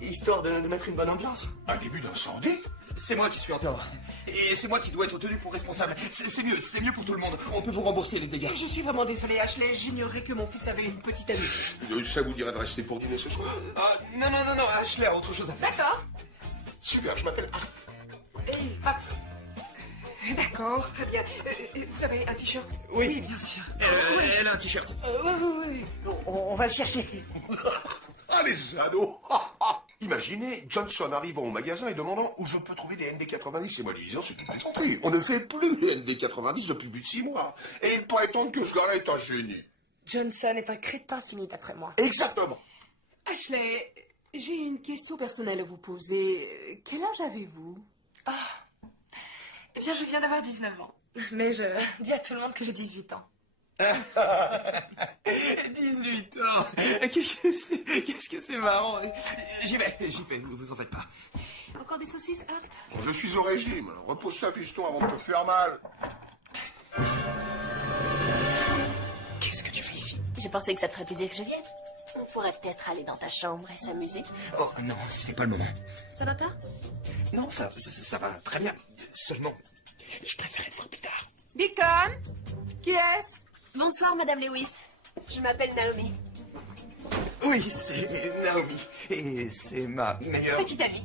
histoire de mettre une bonne ambiance. Un début d'incendie? C'est moi qui suis en tort. Et c'est moi qui dois être tenu pour responsable. C'est mieux pour tout le monde. On peut vous rembourser les dégâts. Je suis vraiment désolée, Ashley. J'ignorais que mon fils avait une petite amie. Ça vous dirait de rester pour dîner ce soir? Ah, non, Ashley a autre chose à faire. D'accord. Super, je m'appelle Art. D'accord, très bien. Vous avez un t-shirt? Oui. bien sûr. Elle a un t-shirt. Oui. On va le chercher. Ah, les ados! Imaginez Johnson arrivant au magasin et demandant où je peux trouver des ND90 et moi lui disant c'est une plaisanterie. On ne fait plus les ND90 depuis plus de 6 mois. Et il prétend que ce gars-là est un génie. Johnson est un crétin fini d'après moi. Exactement. Ashley, j'ai une question personnelle à vous poser. Quel âge avez-vous? Eh bien, je viens d'avoir 19 ans. Mais je dis à tout le monde que j'ai 18 ans. 18 ans. Qu'est-ce que c'est marrant. J'y vais, vous en faites pas. Encore des saucisses, Art? Je suis au régime. Repose-toi, piston, avant de te faire mal. Qu'est-ce que tu fais ici? Je pensais que ça te ferait plaisir que je vienne. On pourrait peut-être aller dans ta chambre et s'amuser. Oh non, c'est pas le moment. Ça va pas? Non, ça va très bien. Seulement, je préférais te voir plus tard. Deacon? Qui est-ce? Bonsoir, Madame Lewis. Je m'appelle Naomi. Oui, c'est Naomi. Et c'est ma meilleure... Petite amie.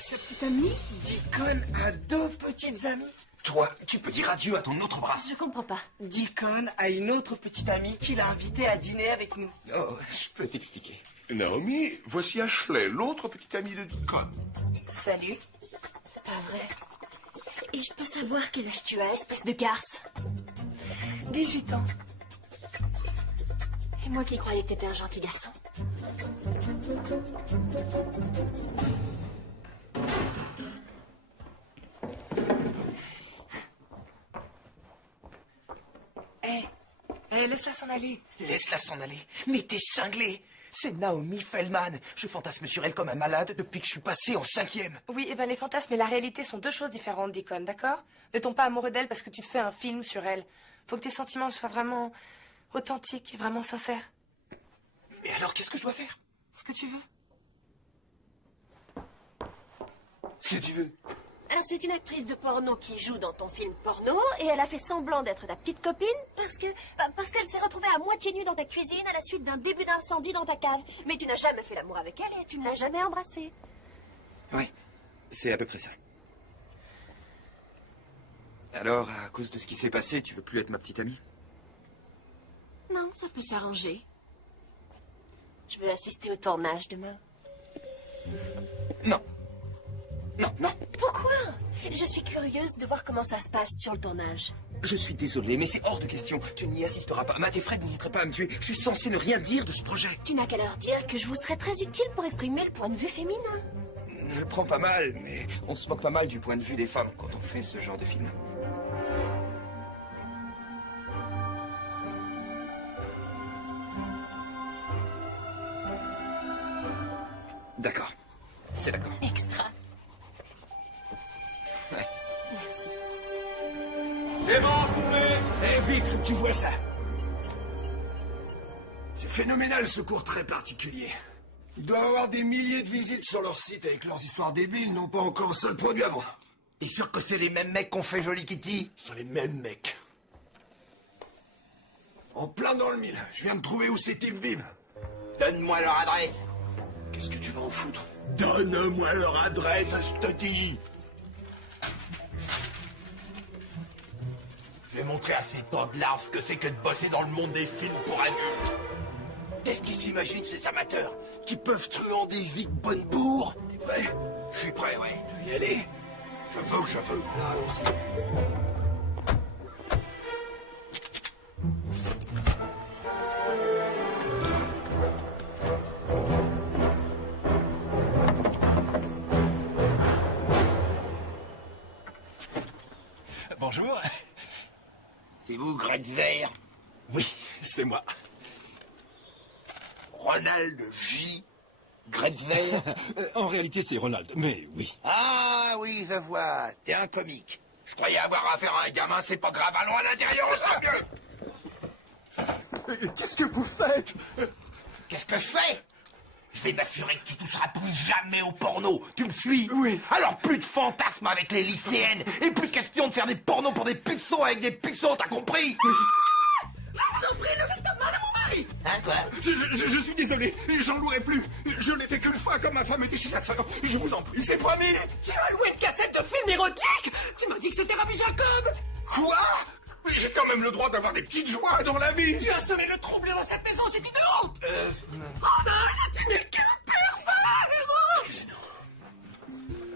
Sa petite amie? Deacon a 2 petites amies. Toi, tu peux dire adieu à ton autre bras. Je comprends pas. Deacon a une autre petite amie qu'il a invitée à dîner avec nous. Oh, je peux t'expliquer. Naomi, voici Ashley, l'autre petite amie de Deacon. Salut. C'est pas vrai. Et je peux savoir quel âge tu as, espèce de garce? 18 ans. Et moi qui croyais que t'étais un gentil garçon. Laisse-la s'en aller. Laisse-la s'en aller. Mais t'es cinglé. C'est Naomi Feldman. Je fantasme sur elle comme un malade depuis que je suis passé en 5e. Oui, les fantasmes et la réalité sont deux choses différentes, Deacon, d'accord? Ne tombe pas amoureux d'elle parce que tu te fais un film sur elle. Faut que tes sentiments soient vraiment authentiques, vraiment sincères. Mais alors, qu'est-ce que je dois faire? Ce que tu veux. Ce que tu veux. Alors c'est une actrice de porno qui joue dans ton film porno et elle a fait semblant d'être ta petite copine parce qu'elle s'est retrouvée à moitié nue dans ta cuisine à la suite d'un début d'incendie dans ta cave. Mais tu n'as jamais fait l'amour avec elle et tu ne l'as jamais embrassée. Oui, c'est à peu près ça. Alors, à cause de ce qui s'est passé, tu veux plus être ma petite amie? Non, ça peut s'arranger. Je veux assister au tournage demain. Non. Non, non. Pourquoi? Je suis curieuse de voir comment ça se passe sur le tournage. Je suis désolé, mais c'est hors de question. Tu n'y assisteras pas. Matt et Fred n'hésiteraient pas à me tuer. Je suis censé ne rien dire de ce projet. Tu n'as qu'à leur dire que je vous serais très utile pour exprimer le point de vue féminin. Je le prends pas mal, mais on se moque pas mal du point de vue des femmes quand on fait ce genre de film. D'accord. C'est d'accord. Extra. Ouais. Merci. C'est bon, coupé. Eh, vite, faut que tu vois ça. C'est phénoménal, ce cours très particulier. Ils doivent avoir des milliers de visites sur leur site avec leurs histoires débiles, n'ont pas encore un seul produit à vendre. T'es sûr que c'est les mêmes mecs qu'on fait Joli Kitty? Ce sont les mêmes mecs. En plein dans le mille. Je viens de trouver où ces types vivent. Donne-moi leur adresse. Qu'est-ce que tu vas en foutre? Donne-moi leur adresse, je te dis. Je vais montrer à ces tandards ce que c'est que de bosser dans le monde des films pour adultes. Qu'est-ce qu'ils s'imaginent, ces amateurs, qui peuvent truander Vic Bonnebourg? T'es prêt? Je suis prêt, oui. Tu veux y aller? Je veux. Là, allons-y. Bonjour. C'est vous, Gretzer? Oui, c'est moi. Ronald J. Gretzer? En réalité, c'est Ronald, mais oui. Ah oui, je vois. T'es un comique. Je croyais avoir affaire à un gamin, c'est pas grave. Allons à l'intérieur, on sent mieux. Qu'est-ce que vous faites? Qu'est-ce que je fais? Je vais m'assurer que tu toucheras plus jamais au porno. Tu me suis? Oui. Alors plus de fantasmes avec les lycéennes. Et plus question de faire des pornos pour des puceaux avec des puceaux, t'as compris? Je vous en prie, ne faites pas mal à mon mari! Hein, quoi? Je suis désolé, j'en louerai plus. Je l'ai fait qu'une fois quand ma femme était chez sa sœur. Je vous en prie, c'est promis. Tu as loué une cassette de film érotique? Tu m'as dit que c'était Rabbi Jacob! Quoi? J'ai quand même le droit d'avoir des petites joies dans la vie. Tu as semé le trouble dans cette maison, c'est une honte! Ronald, tu n'es qu'un pervers! Excusez-nous.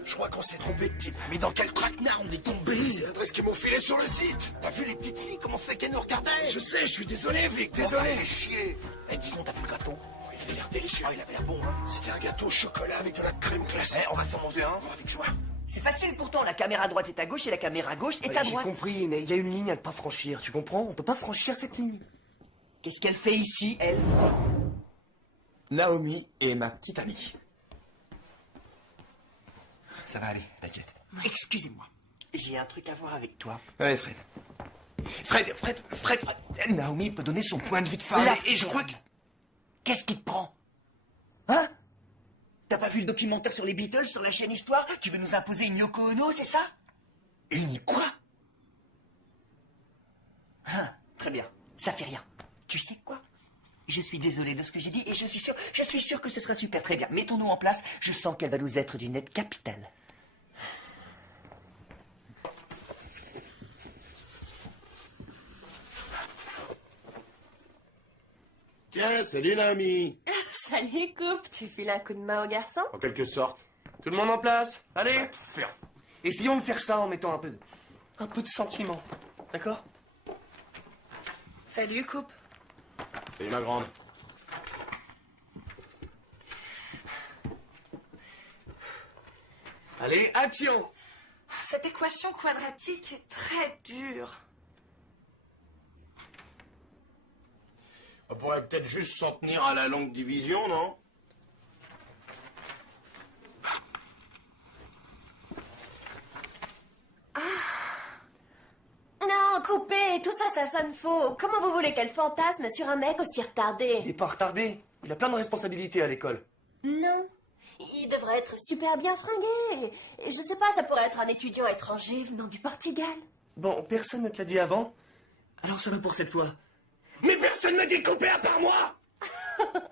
Je crois qu'on s'est trompé de type. Mais dans quel traquenard on est tombé? C'est l'adresse qu'ils m'ont filée sur le site. T'as vu les petites filles, comment c'est qu'elles nous regardaient? Je sais, je suis désolé, Vic, Ça désolé. fait chier. Eh, dis donc, t'as vu le gâteau? Il avait l'air délicieux. Il avait l'air bon, hein? C'était un gâteau au chocolat avec de la crème glacée. Eh, on va s'en manger un? Avec joie. C'est facile pourtant, la caméra à droite est à gauche et la caméra à gauche est à J'ai droite. compris, mais il y a une ligne à ne pas franchir, tu comprends? On peut pas franchir cette ligne. Qu'est-ce qu'elle fait ici, elle? Naomi est ma petite amie. Ça va aller, t'inquiète. Excusez-moi, j'ai un truc à voir avec toi. Ouais, Fred. Naomi peut donner son point de vue de femme. Et je crois que... Qu'est-ce qui te prend? Hein? T'as pas vu le documentaire sur les Beatles, sur la chaîne Histoire? Tu veux nous imposer une Yoko Ono, c'est ça? Une quoi? Hein, très bien, ça fait rien. Tu sais quoi? Je suis désolé de ce que j'ai dit et je suis sûr que ce sera super, très bien. Mettons-nous en place, je sens qu'elle va nous être d'une aide capitale. Tiens, salut Naomi. Salut, couple. Tu files un coup de main au garçon? En quelque sorte. Tout le monde en place? Allez. Essayons de faire ça en mettant un peu de sentiment. D'accord? Salut, Coupe. Salut ma grande. Allez, action! Cette équation quadratique est très dure. On pourrait peut-être juste s'en tenir à la longue division, non? Non, coupez, tout ça, ça sonne faux. Comment vous voulez qu'elle fantasme sur un mec aussi retardé? Il est pas retardé. Il a plein de responsabilités à l'école. Non. Il devrait être super bien fringué. Et je sais pas, ça pourrait être un étudiant étranger venant du Portugal. Bon, personne ne te l'a dit avant. Alors ça va pour cette fois. Mais personne ne dit couper à part moi.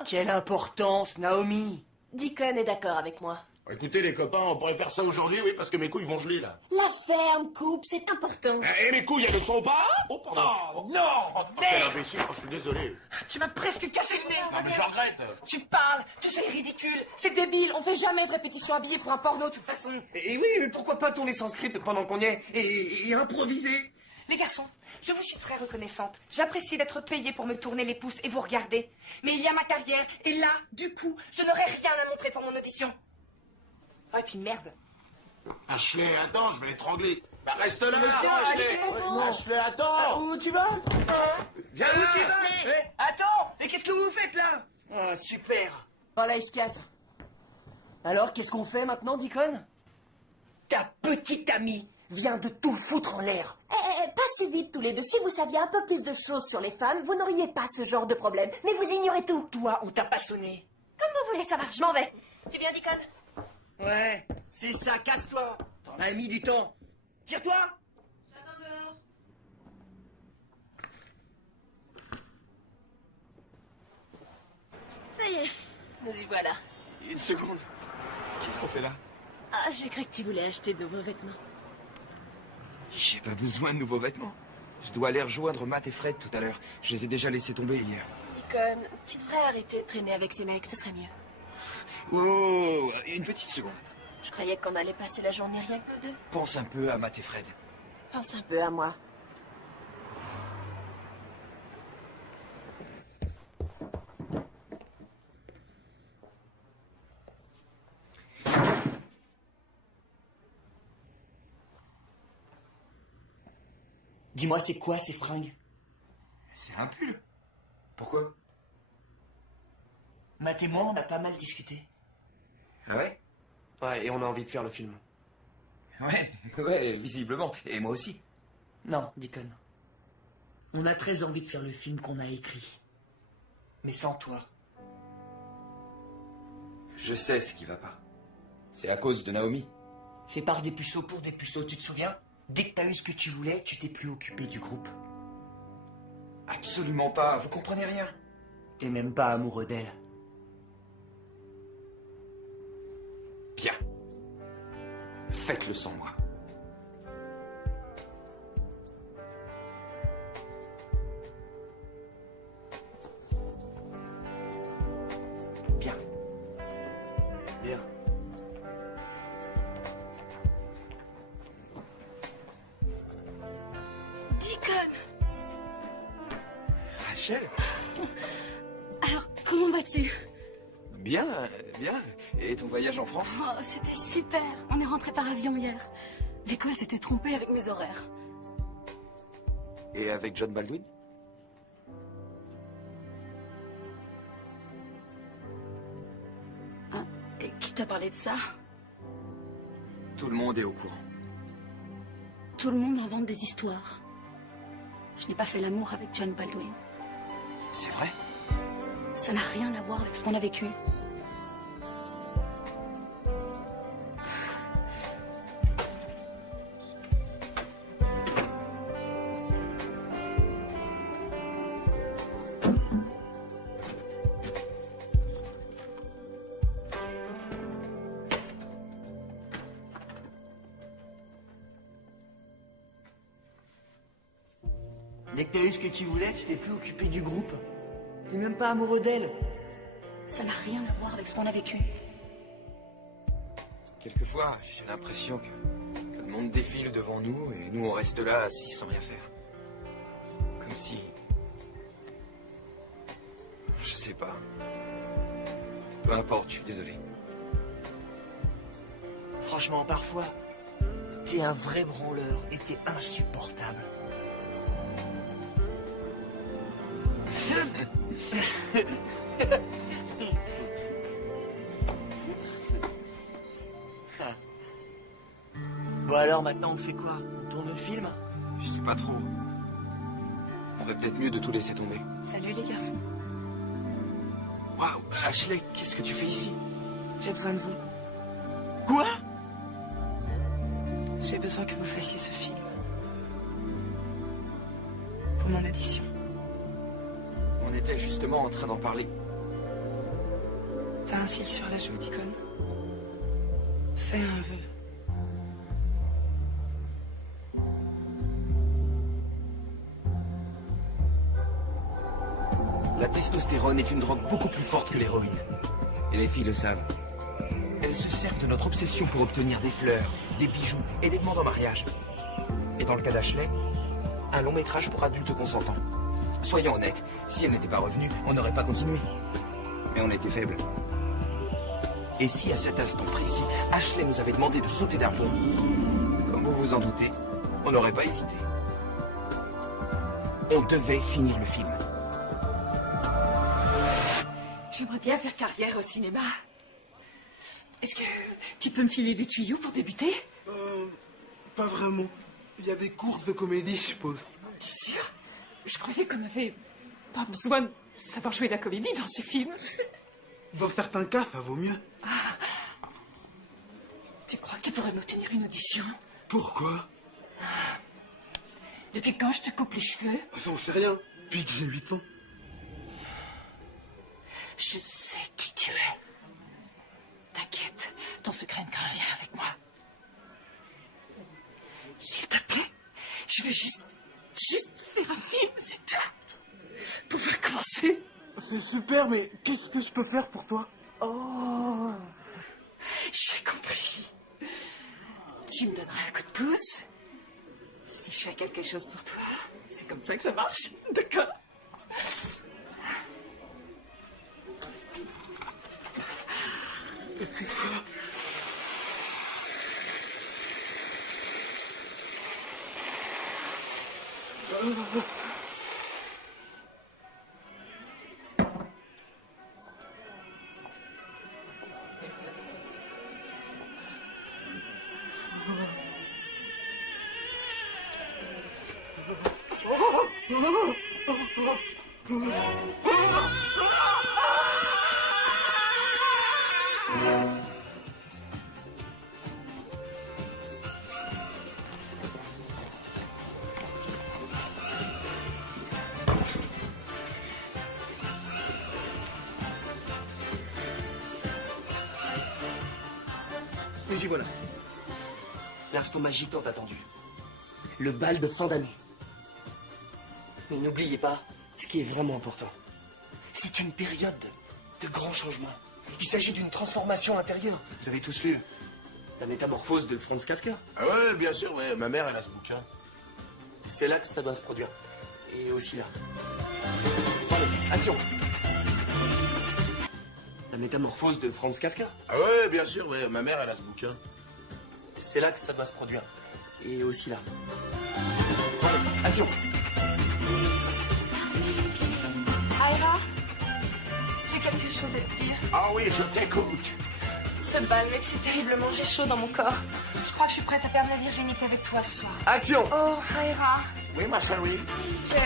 Quelle importance, Naomi! Deacon est d'accord avec moi. Écoutez les copains, on pourrait faire ça aujourd'hui, oui, parce que mes couilles vont geler là. La ferme, Coupe, c'est important. Et mes couilles, elles le sont pas? Oh, pardon. Oh, non! Oh, quel imbécile, oh, je suis désolé. Tu m'as presque cassé le nez. Non, mais je regrette. Tu parles, tu sais, ridicule, c'est débile, on fait jamais de répétition habillée pour un porno de toute façon. Et oui, mais pourquoi pas tourner sans script pendant qu'on y est et improviser? Les garçons, je vous suis très reconnaissante. J'apprécie d'être payée pour me tourner les pouces et vous regarder. Mais il y a ma carrière, et là, du coup, je n'aurai rien à montrer pour mon audition. Oh, et puis merde. Ashley, attends, je vais l'étrangler. Bah reste là, tiens, Ashley. Ashley. Ashley, attends. Où tu vas? Viens Où là, tu vas? Ashley. Attends! Mais qu'est-ce que vous faites là? Ah, super! Oh là, il se casse. Alors, qu'est-ce qu'on fait maintenant, Deacon? Ta petite amie vient de tout foutre en l'air. Pas si vite tous les deux. Si vous saviez un peu plus de choses sur les femmes, vous n'auriez pas ce genre de problème. Mais vous ignorez tout. Toi, on t'a pas sonné. Comme vous voulez, ça va, je m'en vais. Tu viens, Deacon? Ouais, c'est ça, casse-toi. T'en as mis du temps. Tire-toi. J'attends dehors. Ça y est, nous y voilà. Une seconde. Qu'est-ce qu'on fait là? Ah, j'ai cru que tu voulais acheter de nouveaux vêtements. J'ai pas besoin de nouveaux vêtements. Je dois aller rejoindre Matt et Fred tout à l'heure. Je les ai déjà laissés tomber hier. Deacon, tu devrais arrêter de traîner avec ces mecs, ce serait mieux. Oh, une petite seconde. Je croyais qu'on allait passer la journée rien que nous deux. Pense un peu à Matt et Fred. Pense un peu à moi. Dis-moi, c'est quoi ces fringues? C'est un pull. Pourquoi? Matt et moi, on a pas mal discuté. Ah ouais? Ouais, et on a envie de faire le film. Ouais, visiblement. Et moi aussi. Non, Deacon. On a très envie de faire le film qu'on a écrit. Mais sans toi. Je sais ce qui va pas. C'est à cause de Naomi. Fais part des puceaux pour des puceaux, tu te souviens? Dès que t'as eu ce que tu voulais, tu t'es plus occupé du groupe. Absolument pas, vous comprenez rien. T'es même pas amoureux d'elle. Bien. Faites-le sans moi. Bien. Bien. Deacon! Rachel? Alors, comment vas-tu? Bien, bien. Et ton voyage en France? Oh, c'était super. On est rentré par avion hier. L'école s'était trompée avec mes horaires. Et avec John Baldwin? Hein? Et qui t'a parlé de ça? Tout le monde est au courant. Tout le monde invente des histoires. Je n'ai pas fait l'amour avec John Baldwin. C'est vrai? Ça n'a rien à voir avec ce qu'on a vécu. Dès que t'as eu ce que tu voulais, tu t'es plus occupé du groupe. T'es même pas amoureux d'elle. Ça n'a rien à voir avec ce qu'on a vécu. Quelquefois, j'ai l'impression que Le monde défile devant nous et nous on reste là assis sans rien faire. Comme si... Je sais pas. Peu importe, je suis désolé. Franchement, parfois, t'es un vrai branleur et t'es insupportable. Bon alors, maintenant, on fait quoi? On tourne le film? Je sais pas trop. On ferait peut-être mieux de tout laisser tomber. Salut les garçons. Waouh, Ashley, qu'est-ce que tu fais ici? J'ai besoin de vous. Quoi? J'ai besoin que vous fassiez ce film. Pour mon audition. On était justement en train d'en parler. T'as un cil sur la joue, Deacon. Fais un vœu. La testostérone est une drogue beaucoup plus forte que l'héroïne. Et les filles le savent. Elles se servent de notre obsession pour obtenir des fleurs, des bijoux et des demandes en mariage. Et dans le cas d'Ashley, un long métrage pour adultes consentants. Soyons honnêtes, si elle n'était pas revenue, on n'aurait pas continué. Mais on était faibles. Et si à cet instant précis, Ashley nous avait demandé de sauter d'un pont, comme vous vous en doutez, on n'aurait pas hésité. On devait finir le film. J'aimerais bien faire carrière au cinéma. Est-ce que tu peux me filer des tuyaux pour débuter? Pas vraiment. Il y a des courses de comédie, je suppose. T'es sûr? Je croyais qu'on n'avait pas besoin de savoir jouer la comédie dans ce film. Dans certains cas, ça vaut mieux. Ah. Tu crois que tu pourrais m'obtenir une audition? Pourquoi? Depuis quand je te coupe les cheveux? J'en sais rien. Depuis que j'ai 8 ans. Je sais qui tu es. T'inquiète, ton secret ne craint rien avec moi. S'il te plaît, je veux juste faire un film, c'est tout. Pouvoir commencer. C'est super, mais qu'est-ce que je peux faire pour toi? Oh, j'ai compris. Tu me donneras un coup de pouce si je fais quelque chose pour toi. C'est comme ça que ça marche, d'accord? C'est quoi? Mais y voilà. L'instant magique tant attendu. Le bal de fin d'année. Mais n'oubliez pas ce qui est vraiment important. C'est une période de grands changements. Il s'agit d'une transformation intérieure. Vous avez tous lu La métamorphose de Franz Kafka? Ah ouais, bien sûr, ouais. Ma mère, elle a ce bouquin. C'est là que ça doit se produire. Et aussi là. Allez, action! La métamorphose de Franz Kafka? Ah ouais, bien sûr, ouais. Ma mère, elle a ce bouquin. C'est là que ça doit se produire. Et aussi là. Allez, action! Ira, j'ai quelque chose à te dire. Ah oui, je t'écoute. Ce bal m'excite terriblement, j'ai chaud dans mon corps. Je crois que je suis prête à perdre ma virginité avec toi ce soir. Action! Oh, Ira, Oui, ma chérie. j'ai...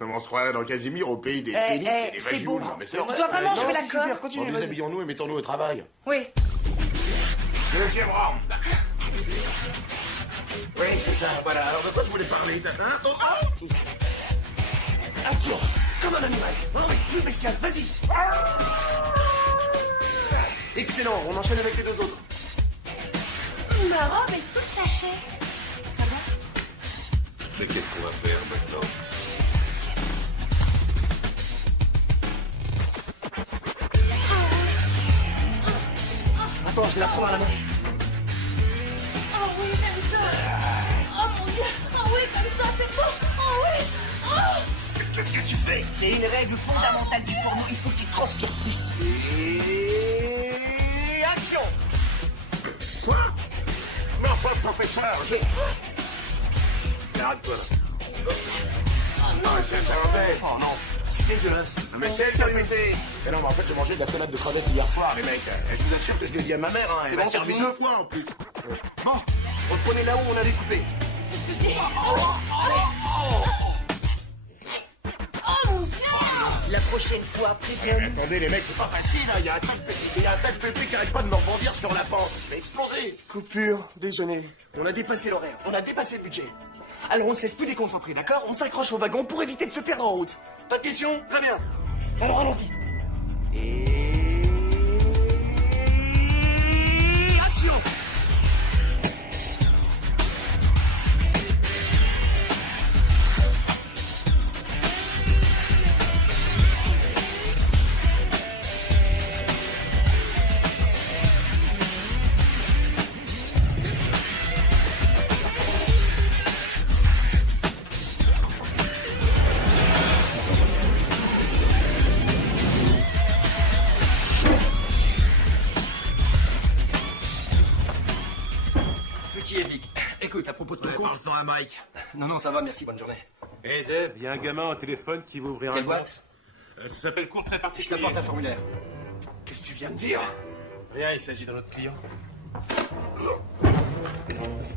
On se croirait dans Casimir au pays des pénis et des c'est vagioles. bon. Non, mais c'est Je vrai. dois vraiment Non, jouer la c'est com. super, Continue, Bon, vas-y. déshabillons-nous et mettons-nous au travail. Oui. Deuxième round. Oui, c'est ça, voilà. Alors de quoi je voulais parler, hein? Oh, oh. Action! Comme un animal! Oh, mais plus bestial, vas-y! Excellent, on enchaîne avec les deux autres. Ma robe est toute tachée. Ça va? Mais qu'est-ce qu'on va faire maintenant? Attends, je vais la prendre à la main. Oh oui, j'aime ça. Oh mon Dieu. Oh oui, comme ça, c'est beau. Oh oui. Oh. Qu'est-ce que tu fais? C'est une règle fondamentale du porno. Il faut que tu transpires plus. Et... action! Quoi? Mais enfin, professeur, j'ai... Regarde-toi. Non, mais ça m'embête. Oh non, c'est dégueulasse. Non, mais c'est elle qui a pété. Mais non, mais en fait, j'ai mangé de la salade de crevettes hier soir, les mecs. Et je vous assure que je l'ai dit à ma mère, hein. Elle m'a servi 2 fois en plus. Bon, reprenez là où on avait coupé. Oh mon Dieu. La prochaine fois, préviens-nous. Attendez, les mecs, c'est pas facile, hein. Il y a un tas de pépé qui arrête pas de me rebondir sur la pente. Je vais exploser. Coupure, déjeuner. On a dépassé l'horaire, on a dépassé le budget. Alors on se laisse plus déconcentrer, d'accord? On s'accroche au wagon pour éviter de se perdre en route. Pas de questions? Très bien. Alors allons-y. Et... action! Écoute, à propos de ton compte... Parle-t'en à Mike. Non, ça va, merci, bonne journée. Hé Dave, il y a un gamin au téléphone qui veut ouvrir Quelle un boîte? Ça s'appelle Cours très Je particulier. t'apporte un formulaire. Qu'est-ce que tu viens de dire? Rien, il s'agit d'un autre client.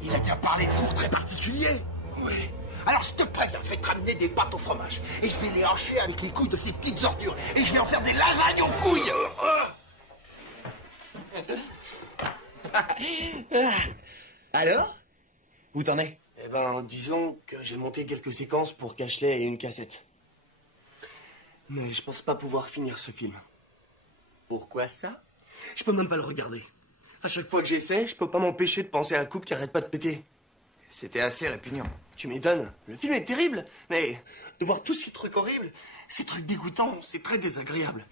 Il a qu'à parler de cours très particulier. Oui. Alors, je te préviens, je vais te ramener des pâtes au fromage. Et je vais les hacher avec les couilles de ces petites ordures. Et je vais en faire des lasagnes aux couilles. Alors? Où t'en es? Eh ben, disons que j'ai monté quelques séquences pour Cachelet et une cassette. Mais je pense pas pouvoir finir ce film. Pourquoi ça? Je peux même pas le regarder. À chaque fois que j'essaie, je peux pas m'empêcher de penser à la coupe qui arrête pas de péter. C'était assez répugnant. Tu m'étonnes. Le film est terrible, mais de voir tous ces trucs horribles, ces trucs dégoûtants, c'est très désagréable.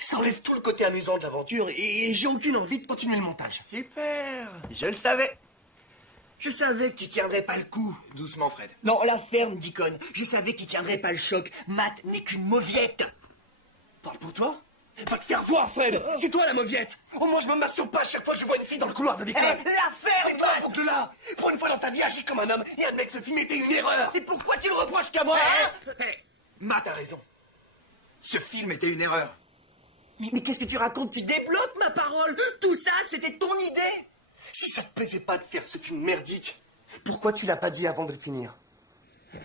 Ça enlève tout le côté amusant de l'aventure et j'ai aucune envie de continuer le montage. Super. Je le savais. Je savais que tu tiendrais pas le coup. Doucement, Fred. Non, la ferme, Deacon. Je savais qu'il tiendrait pas le choc. Matt n'est qu'une mauviette. Parle pour toi. Va te faire voir, Fred. C'est toi la mauviette. Au moins, je me masturbe pas à chaque fois que je vois une fille dans le couloir de l'école. La ferme, toi, faut que là. Pour une fois dans ta vie, agis comme un homme et admets que ce film était une erreur. Et pourquoi tu le reproches qu'à moi, hein? Matt a raison. Ce film était une erreur. Mais qu'est-ce que tu racontes? Tu débloques ma parole. Tout ça, c'était ton idée. Si ça te plaisait pas de faire ce film merdique, pourquoi tu l'as pas dit avant de le finir?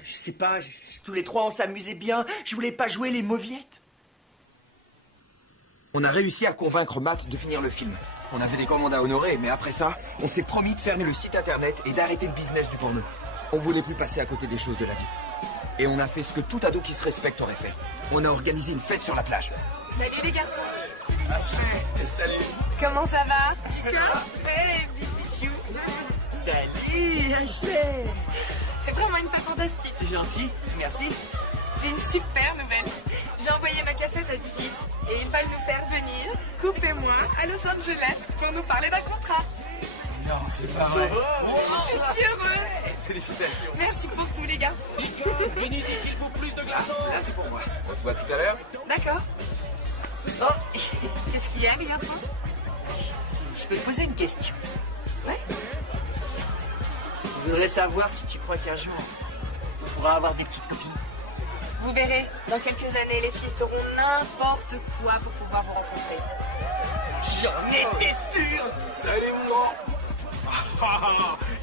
Je sais pas, tous les trois on s'amusait bien. Je voulais pas jouer les mauviettes. On a réussi à convaincre Matt de finir le film. On avait des commandes à honorer, mais après ça, on s'est promis de fermer le site internet et d'arrêter le business du porno. On voulait plus passer à côté des choses de la vie. Et on a fait ce que tout ado qui se respecte aurait fait. On a organisé une fête sur la plage. Salut les garçons. Salut. Comment ça va? Hey, bibichou. Salut, Ashley. C'est vraiment une fête fantastique. C'est gentil, merci. J'ai une super nouvelle. J'ai envoyé ma cassette à Vivi et il va nous faire venir, couple et moi, à Los Angeles pour nous parler d'un contrat. Non, c'est pas vrai. Je suis heureuse. Félicitations. Merci pour tout les garçons. Venez, il faut plus de glaçons. Là, c'est pour moi. On se voit tout à l'heure. D'accord. Oh, Qu'est-ce qu'il y a les garçons? je peux te poser une question. Ouais. Je voudrais savoir si tu crois qu'un jour, on pourra avoir des petites copines. Vous verrez, dans quelques années, les filles feront n'importe quoi pour pouvoir vous rencontrer. J'en étais sûr. Salut, mon grand.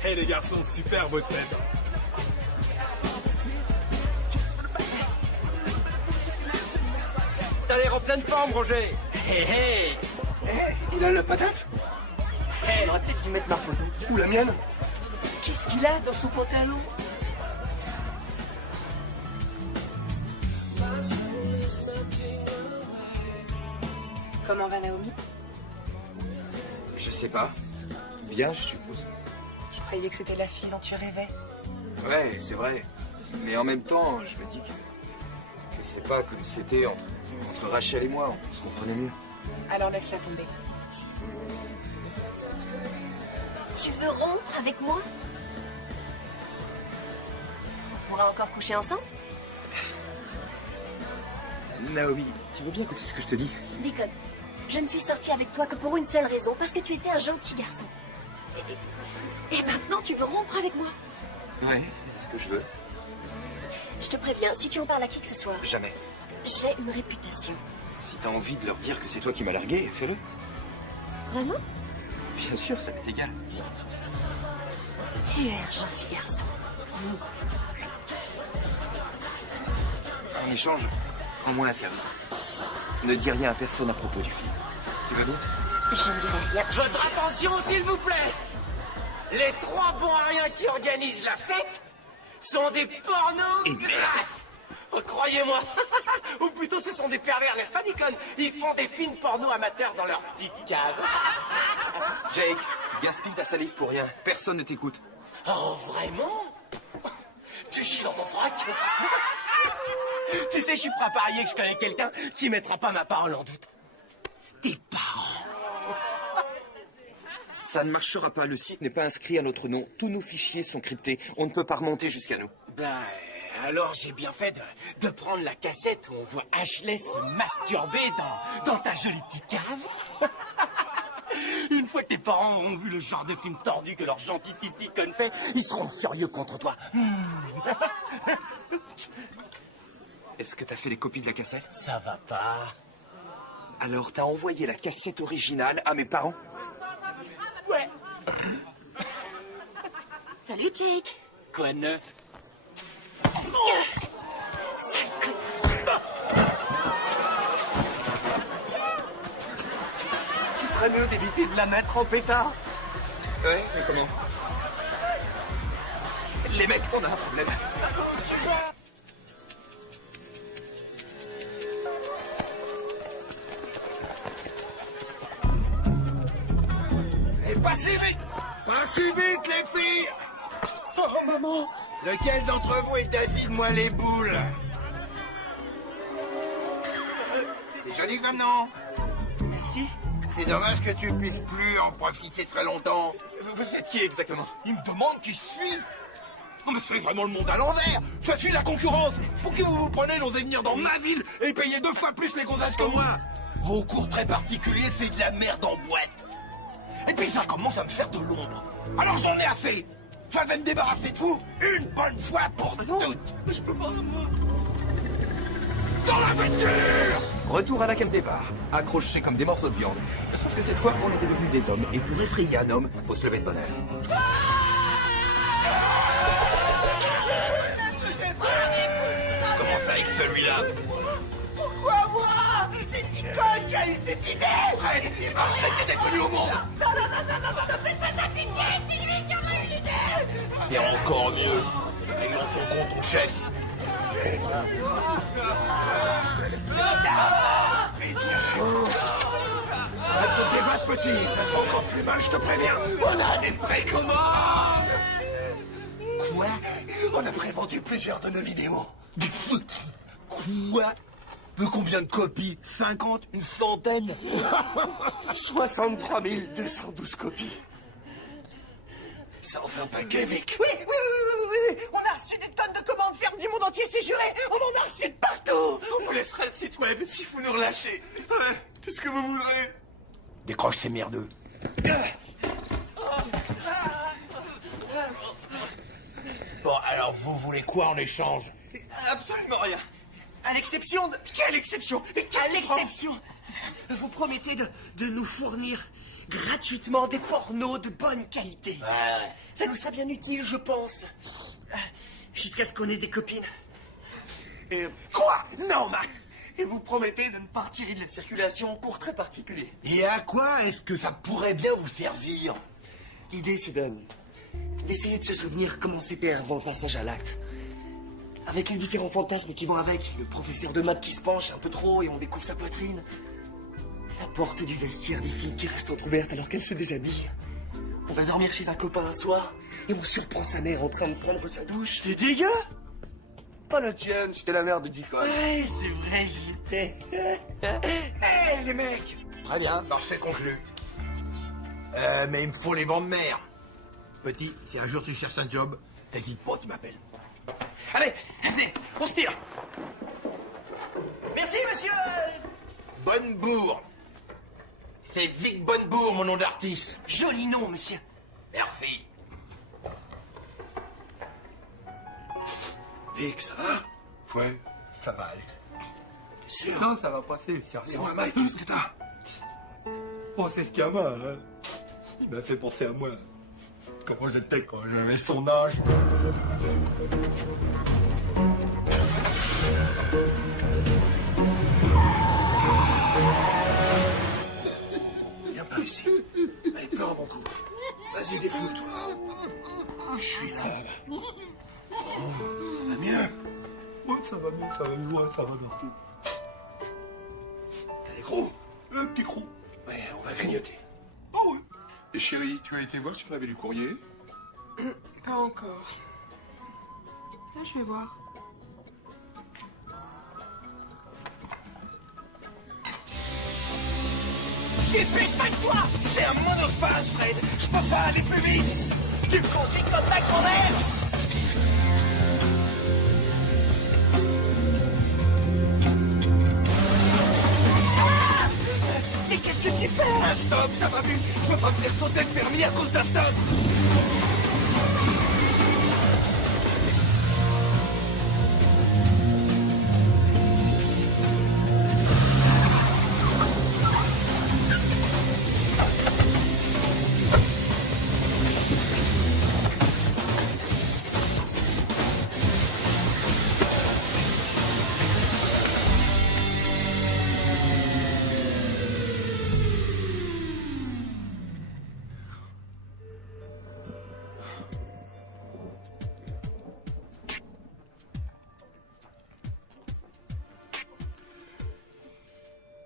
Hé les garçons, super votre fête. T'as l'air en pleine forme, Roger. Hé, hé. Il a la patate. Hé, on aurait peut-être dû mettre ma photo. Ou la mienne. Qu'est-ce qu'il a dans son pantalon? Comment va Naomi? Je sais pas. Bien, je suppose. Je croyais que c'était la fille dont tu rêvais. Ouais, c'est vrai. Mais en même temps, je me dis que c'est pas comme c'était entre Rachel et moi. On se comprenait mieux. Alors laisse-la tomber. Tu veux rompre avec moi? On pourra encore coucher ensemble? Naomi, tu veux bien écouter ce que je te dis? Deacon, je ne suis sortie avec toi que pour une seule raison, parce que tu étais un gentil garçon. Et maintenant, tu veux rompre avec moi? Ouais, c'est ce que je veux. Je te préviens, si tu en parles à qui que ce soit... Jamais. J'ai une réputation. Si t'as envie de leur dire que c'est toi qui m'as largué, fais-le. Vraiment? Bien sûr, ça m'est égal. Tu es un gentil garçon. En échange, rends-moi un service. Ne dis rien à personne à propos du film. Tu vas bien? Je ne dirai rien. Votre attention, s'il vous plaît. Les 3 bons à rien qui organisent la fête sont des pornos graphes. Oh, croyez-moi. Ou plutôt, ce sont des pervers, n'est-ce pas, Deacon? Ils font des films porno amateurs dans leur petite cave. Jake, gaspille ta salive pour rien. Personne ne t'écoute. Oh, vraiment? Tu chies dans ton frac? Tu sais, je suis prêt à parier que je connais quelqu'un qui mettra pas ma parole en doute. Tes parents. Ça ne marchera pas. Le site n'est pas inscrit à notre nom. Tous nos fichiers sont cryptés. On ne peut pas remonter jusqu'à nous. Ben, alors j'ai bien fait de prendre la cassette où on voit Ashley se masturber dans ta jolie petite cave. Une fois que tes parents auront vu le genre de film tordu que leur gentil fils Deacon fait, ils seront furieux contre toi. Est-ce que t'as fait les copies de la cassette? Ça va pas. Alors t'as envoyé la cassette originale à mes parents? Ouais. Salut, Jake. Quoi de neuf? Sale connard. Tu ferais mieux d'éviter de la mettre en pétard. Ouais, mais comment? Les mecs, on a un problème. Et pas si vite! Pas si vite, les filles! Oh, maman! Lequel d'entre vous est David, moi les boules? C'est joli comme nom. Merci. C'est dommage que tu puisses plus en profiter très longtemps. Vous êtes qui exactement? Il me demande qui je suis. Non mais c'est vraiment le monde à l'envers. Ça suit la concurrence. Pour qui vous vous prenez d'oser venir dans ma ville et payer 2 fois plus les gonzesses que moi? Vos cours très particuliers, c'est de la merde en boîte. Et puis ça commence à me faire de l'ombre. Alors j'en ai assez. Je vais me débarrasser de vous une bonne fois pour toutes. Mais je peux pas. Dans la voiture! Retour à la case départ. Accrochés comme des morceaux de viande. Sauf que cette fois, on est devenus des hommes. Et pour effrayer un homme, faut se lever de bonne heure. Comment ça avec celui-là? Pourquoi moi? C'est Deacon qui a eu cette idée! Arrête, t'étais venu au monde! Non, ne faites pas ça, pitié! C'est lui qui aura eu l'idée! C'est encore mieux. Ils en sont contre ton chef. Pédition. Arrête de te débattre, petit. Ça fait encore plus mal, je te préviens. On a des précommandes. Quoi? On a prévendu plusieurs de nos vidéos. Quoi? De combien de copies? 50? Une centaine? 63 212 copies. Ça en fait un paquet, Vic. Oui. On a reçu des tonnes de commandes fermes du monde entier, c'est juré. On en a reçu de partout. On vous laissera le site web si vous nous relâchez. Ouais, tout ce que vous voudrez. Décroche ces merdeux. Bon, alors vous voulez quoi en échange? Absolument rien. À l'exception de... Quelle exception? À l'exception, vous promettez de nous fournir gratuitement des pornos de bonne qualité. Ouais. Ça nous sera bien utile, je pense. Jusqu'à ce qu'on ait des copines. Et... Quoi? Non, Matt. Et vous promettez de ne pas retirer de la circulation en cours très particulier. Et à quoi est-ce que ça pourrait bien vous servir? L'idée, c'est d'essayer de se souvenir comment c'était avant le passage à l'acte. Avec les différents fantasmes qui vont avec. Le professeur de maths qui se penche un peu trop et on découvre sa poitrine. La porte du vestiaire des filles qui reste entrouverte alors qu'elles se déshabillent. On va dormir chez un copain un soir et on surprend sa mère en train de prendre sa douche. T'es dégueu? Pas la tienne, c'était la mère de Deacon. Ouais, c'est vrai, j'y étais. Hé, les mecs! Très bien, parfait conclu. Mais il me faut les bancs de mer. Petit, si un jour tu cherches un job, t'hésites pas, tu m'appelles. Allez, venez, on se tire. Merci, monsieur. Bonnebourg. C'est Vic Bonnebourg, mon nom d'artiste. Joli nom, monsieur. Merci. Vic, ça va? Ouais. Ça va aller. T'es sûr? Non, ça va passer. C'est moi, Mike, qu'est-ce que t'as? Oh, c'est ce gamin, hein. Il m'a fait penser à moi. Comment j'étais quand j'avais son âge. Viens par ici. Allez, pleure mon cou. Vas-y, défoule-toi. Je suis là. Oh, ça va mieux? Ouais, ça va mieux, ça va mieux, ouais, ça va bien. T'as des crocs? Un petit croc. Ouais, on va grignoter. Oh, ouais. Et chérie, tu as été voir si on avait du courrier? Pas encore. Là, je vais voir. Dépêche-toi. C'est un monospace, Fred. Je peux pas aller plus vite. Tu me conduis comme ta grand-mère. Mais qu'est-ce que tu fais? Un stop, t'as pas vu? Je peux pas me faire sauter le permis à cause d'un stop.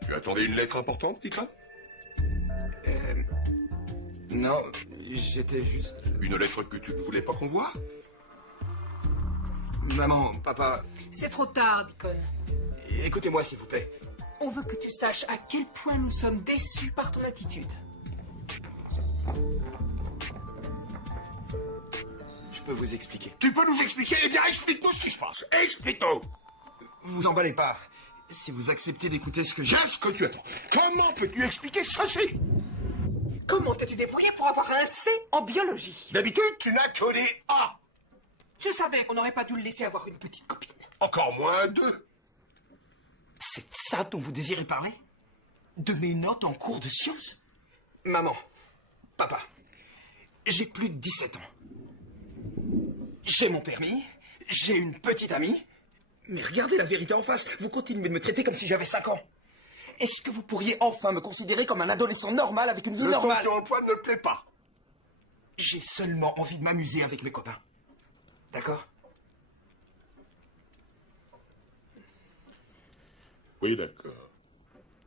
Tu attendais une lettre importante, Pika? Non, j'étais juste... Une lettre que tu ne voulais pas qu'on voie? Maman, papa, C'est trop tard, Deacon. écoutez-moi s'il vous plaît. On veut que tu saches à quel point nous sommes déçus par ton attitude. Je peux vous expliquer. Tu peux nous expliquer? Eh bien, explique-nous ce qui se passe. Explique-nous. Vous emballez pas. Si vous acceptez d'écouter ce que j'ai... Qu'est-ce que tu attends? Comment peux-tu expliquer ceci? Comment t'es-tu débrouillé pour avoir un C en biologie? D'habitude, tu n'as que des A. Je savais qu'on n'aurait pas dû le laisser avoir une petite copine. Encore moins 2. C'est de ça dont vous désirez parler? De mes notes en cours de sciences? Maman, papa, j'ai plus de 17 ans. J'ai mon permis, j'ai une petite amie, mais regardez la vérité en face, vous continuez de me traiter comme si j'avais 5 ans. Est-ce que vous pourriez enfin me considérer comme un adolescent normal avec une vie normale? Le ton emploi ne me plaît pas. J'ai seulement envie de m'amuser avec mes copains. D'accord? Oui, d'accord.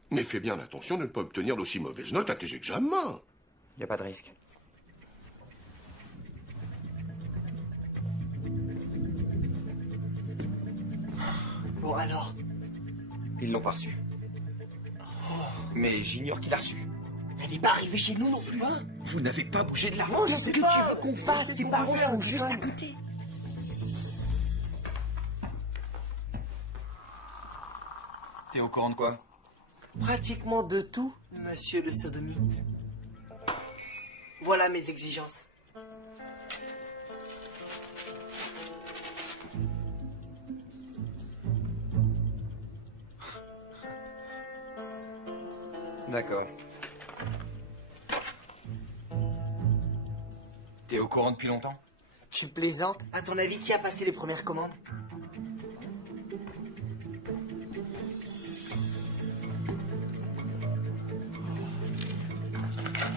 Mais fais bien attention de ne pas obtenir d'aussi mauvaises notes à tes examens. Y a pas de risque. Bon, alors? Ils l'ont pas reçu. Mais j'ignore qui l'a reçu. Elle n'est pas arrivée chez nous non plus, hein? Vous n'avez pas bougé de là. Oh, je sais que tu veux qu'on fasse? Tes parents sont juste à côté. T'es au courant de quoi? Pratiquement de tout, monsieur le sodomite. Voilà mes exigences. D'accord. T'es au courant depuis longtemps? Tu plaisantes? À ton avis, qui a passé les premières commandes?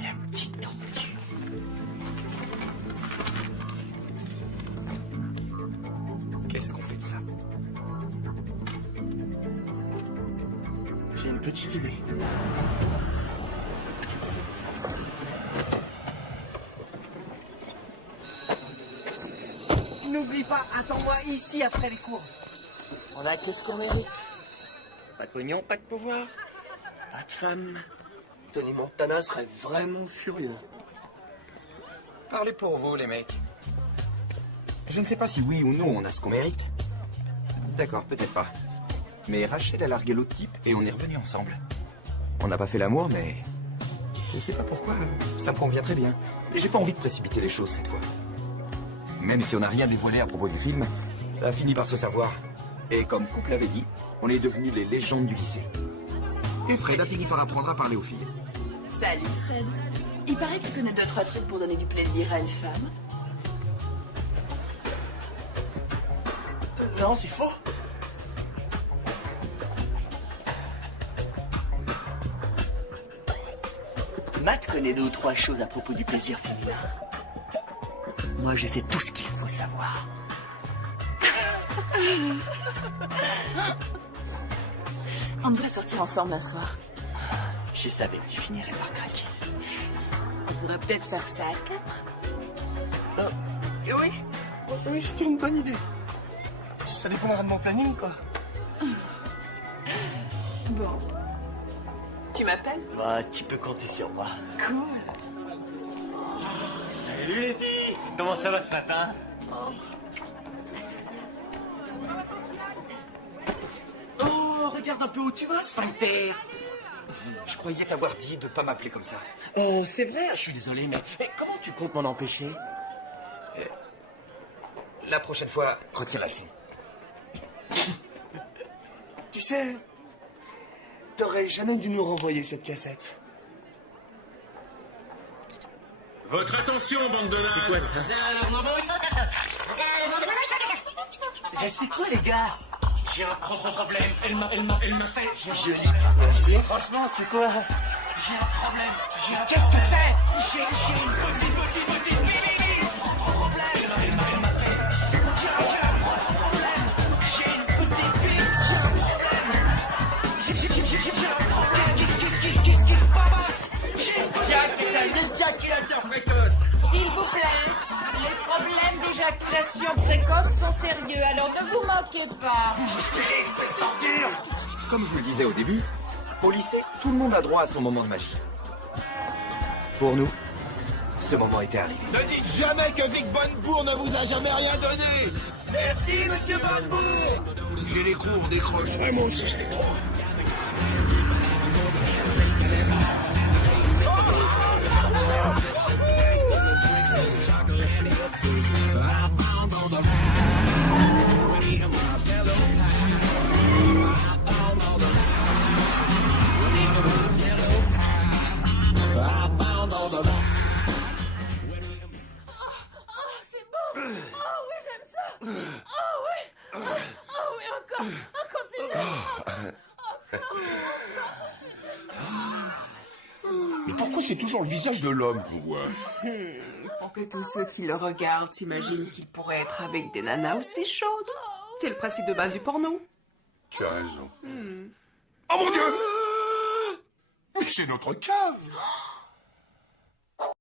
La petite tortue. Qu'est-ce qu'on fait de ça? J'ai une petite idée. N'oublie pas, attends-moi ici après les cours. On a que ce qu'on mérite. Pas de pognon, pas de pouvoir, pas de femme, Tony Montana serait vraiment furieux. Parlez pour vous, les mecs. Je ne sais pas si oui ou non on a ce qu'on mérite. D'accord, peut-être pas. Mais Rachel a largué l'autre type et on est revenus ensemble. On n'a pas fait l'amour, mais... Je sais pas pourquoi, ça me convient très bien. Et j'ai pas envie de précipiter les choses cette fois. Même si on n'a rien dévoilé à propos du film, ça a fini par se savoir. Et comme couple l'avait dit, on est devenus les légendes du lycée. Et Fred a fini par apprendre à parler aux filles. Salut Fred. Il paraît que tu connais 2-3 trucs pour donner du plaisir à une femme. Non, c'est faux. Matt connaît 2 ou 3 choses à propos du plaisir féminin. Moi, je sais tout ce qu'il faut savoir. On devrait sortir ensemble un soir. Je savais que tu finirais par craquer. On pourrait peut-être faire ça à 4. Oui, c'était une bonne idée. Ça dépendra de mon planning, quoi. Bon. Tu m'appelles? Bah, tu peux compter sur moi. Cool. Salut les filles. Comment ça va ce matin? Oh, regarde un peu où tu vas, Sphincter. Je croyais t'avoir dit de pas m'appeler comme ça. C'est vrai, je suis désolé, mais comment tu comptes m'en empêcher? La prochaine fois, retiens la leçon. Tu sais, t'aurais jamais dû nous renvoyer cette cassette. Votre attention, bande de nazes. C'est quoi ça? C'est quoi, les gars? J'ai un problème. Elle m'a fait... Je l'ai traversé. Franchement, c'est quoi? J'ai un problème. Qu'est-ce que c'est? J'ai une petite bébé. Problème. Elle m'a fait... J'ai un problème. J'ai une petite bite. J'ai un problème. Qu'est-ce qui se passe? J'ai une petite Jack est un éjaculateur précoce. S'il vous plaît, les problèmes d'éjaculation précoce sont sérieux, alors ne vous moquez pas. espèce d'ordure. Comme je vous le disais au début, au lycée, tout le monde a droit à son moment de magie. Pour nous, ce moment était arrivé. Ne dites jamais que Vic Bonnebourg ne vous a jamais rien donné. Merci, monsieur Bonnebourg. J'ai les crocs, on décroche. Ouais, moi aussi, je les crocs. Mais pourquoi c'est toujours le visage de l'homme qu'on voit? Pour que tous ceux qui le regardent s'imaginent qu'il pourrait être avec des nanas aussi chaudes. C'est le principe de base du porno. Tu as raison. Oh mon Dieu! Mais c'est notre cave!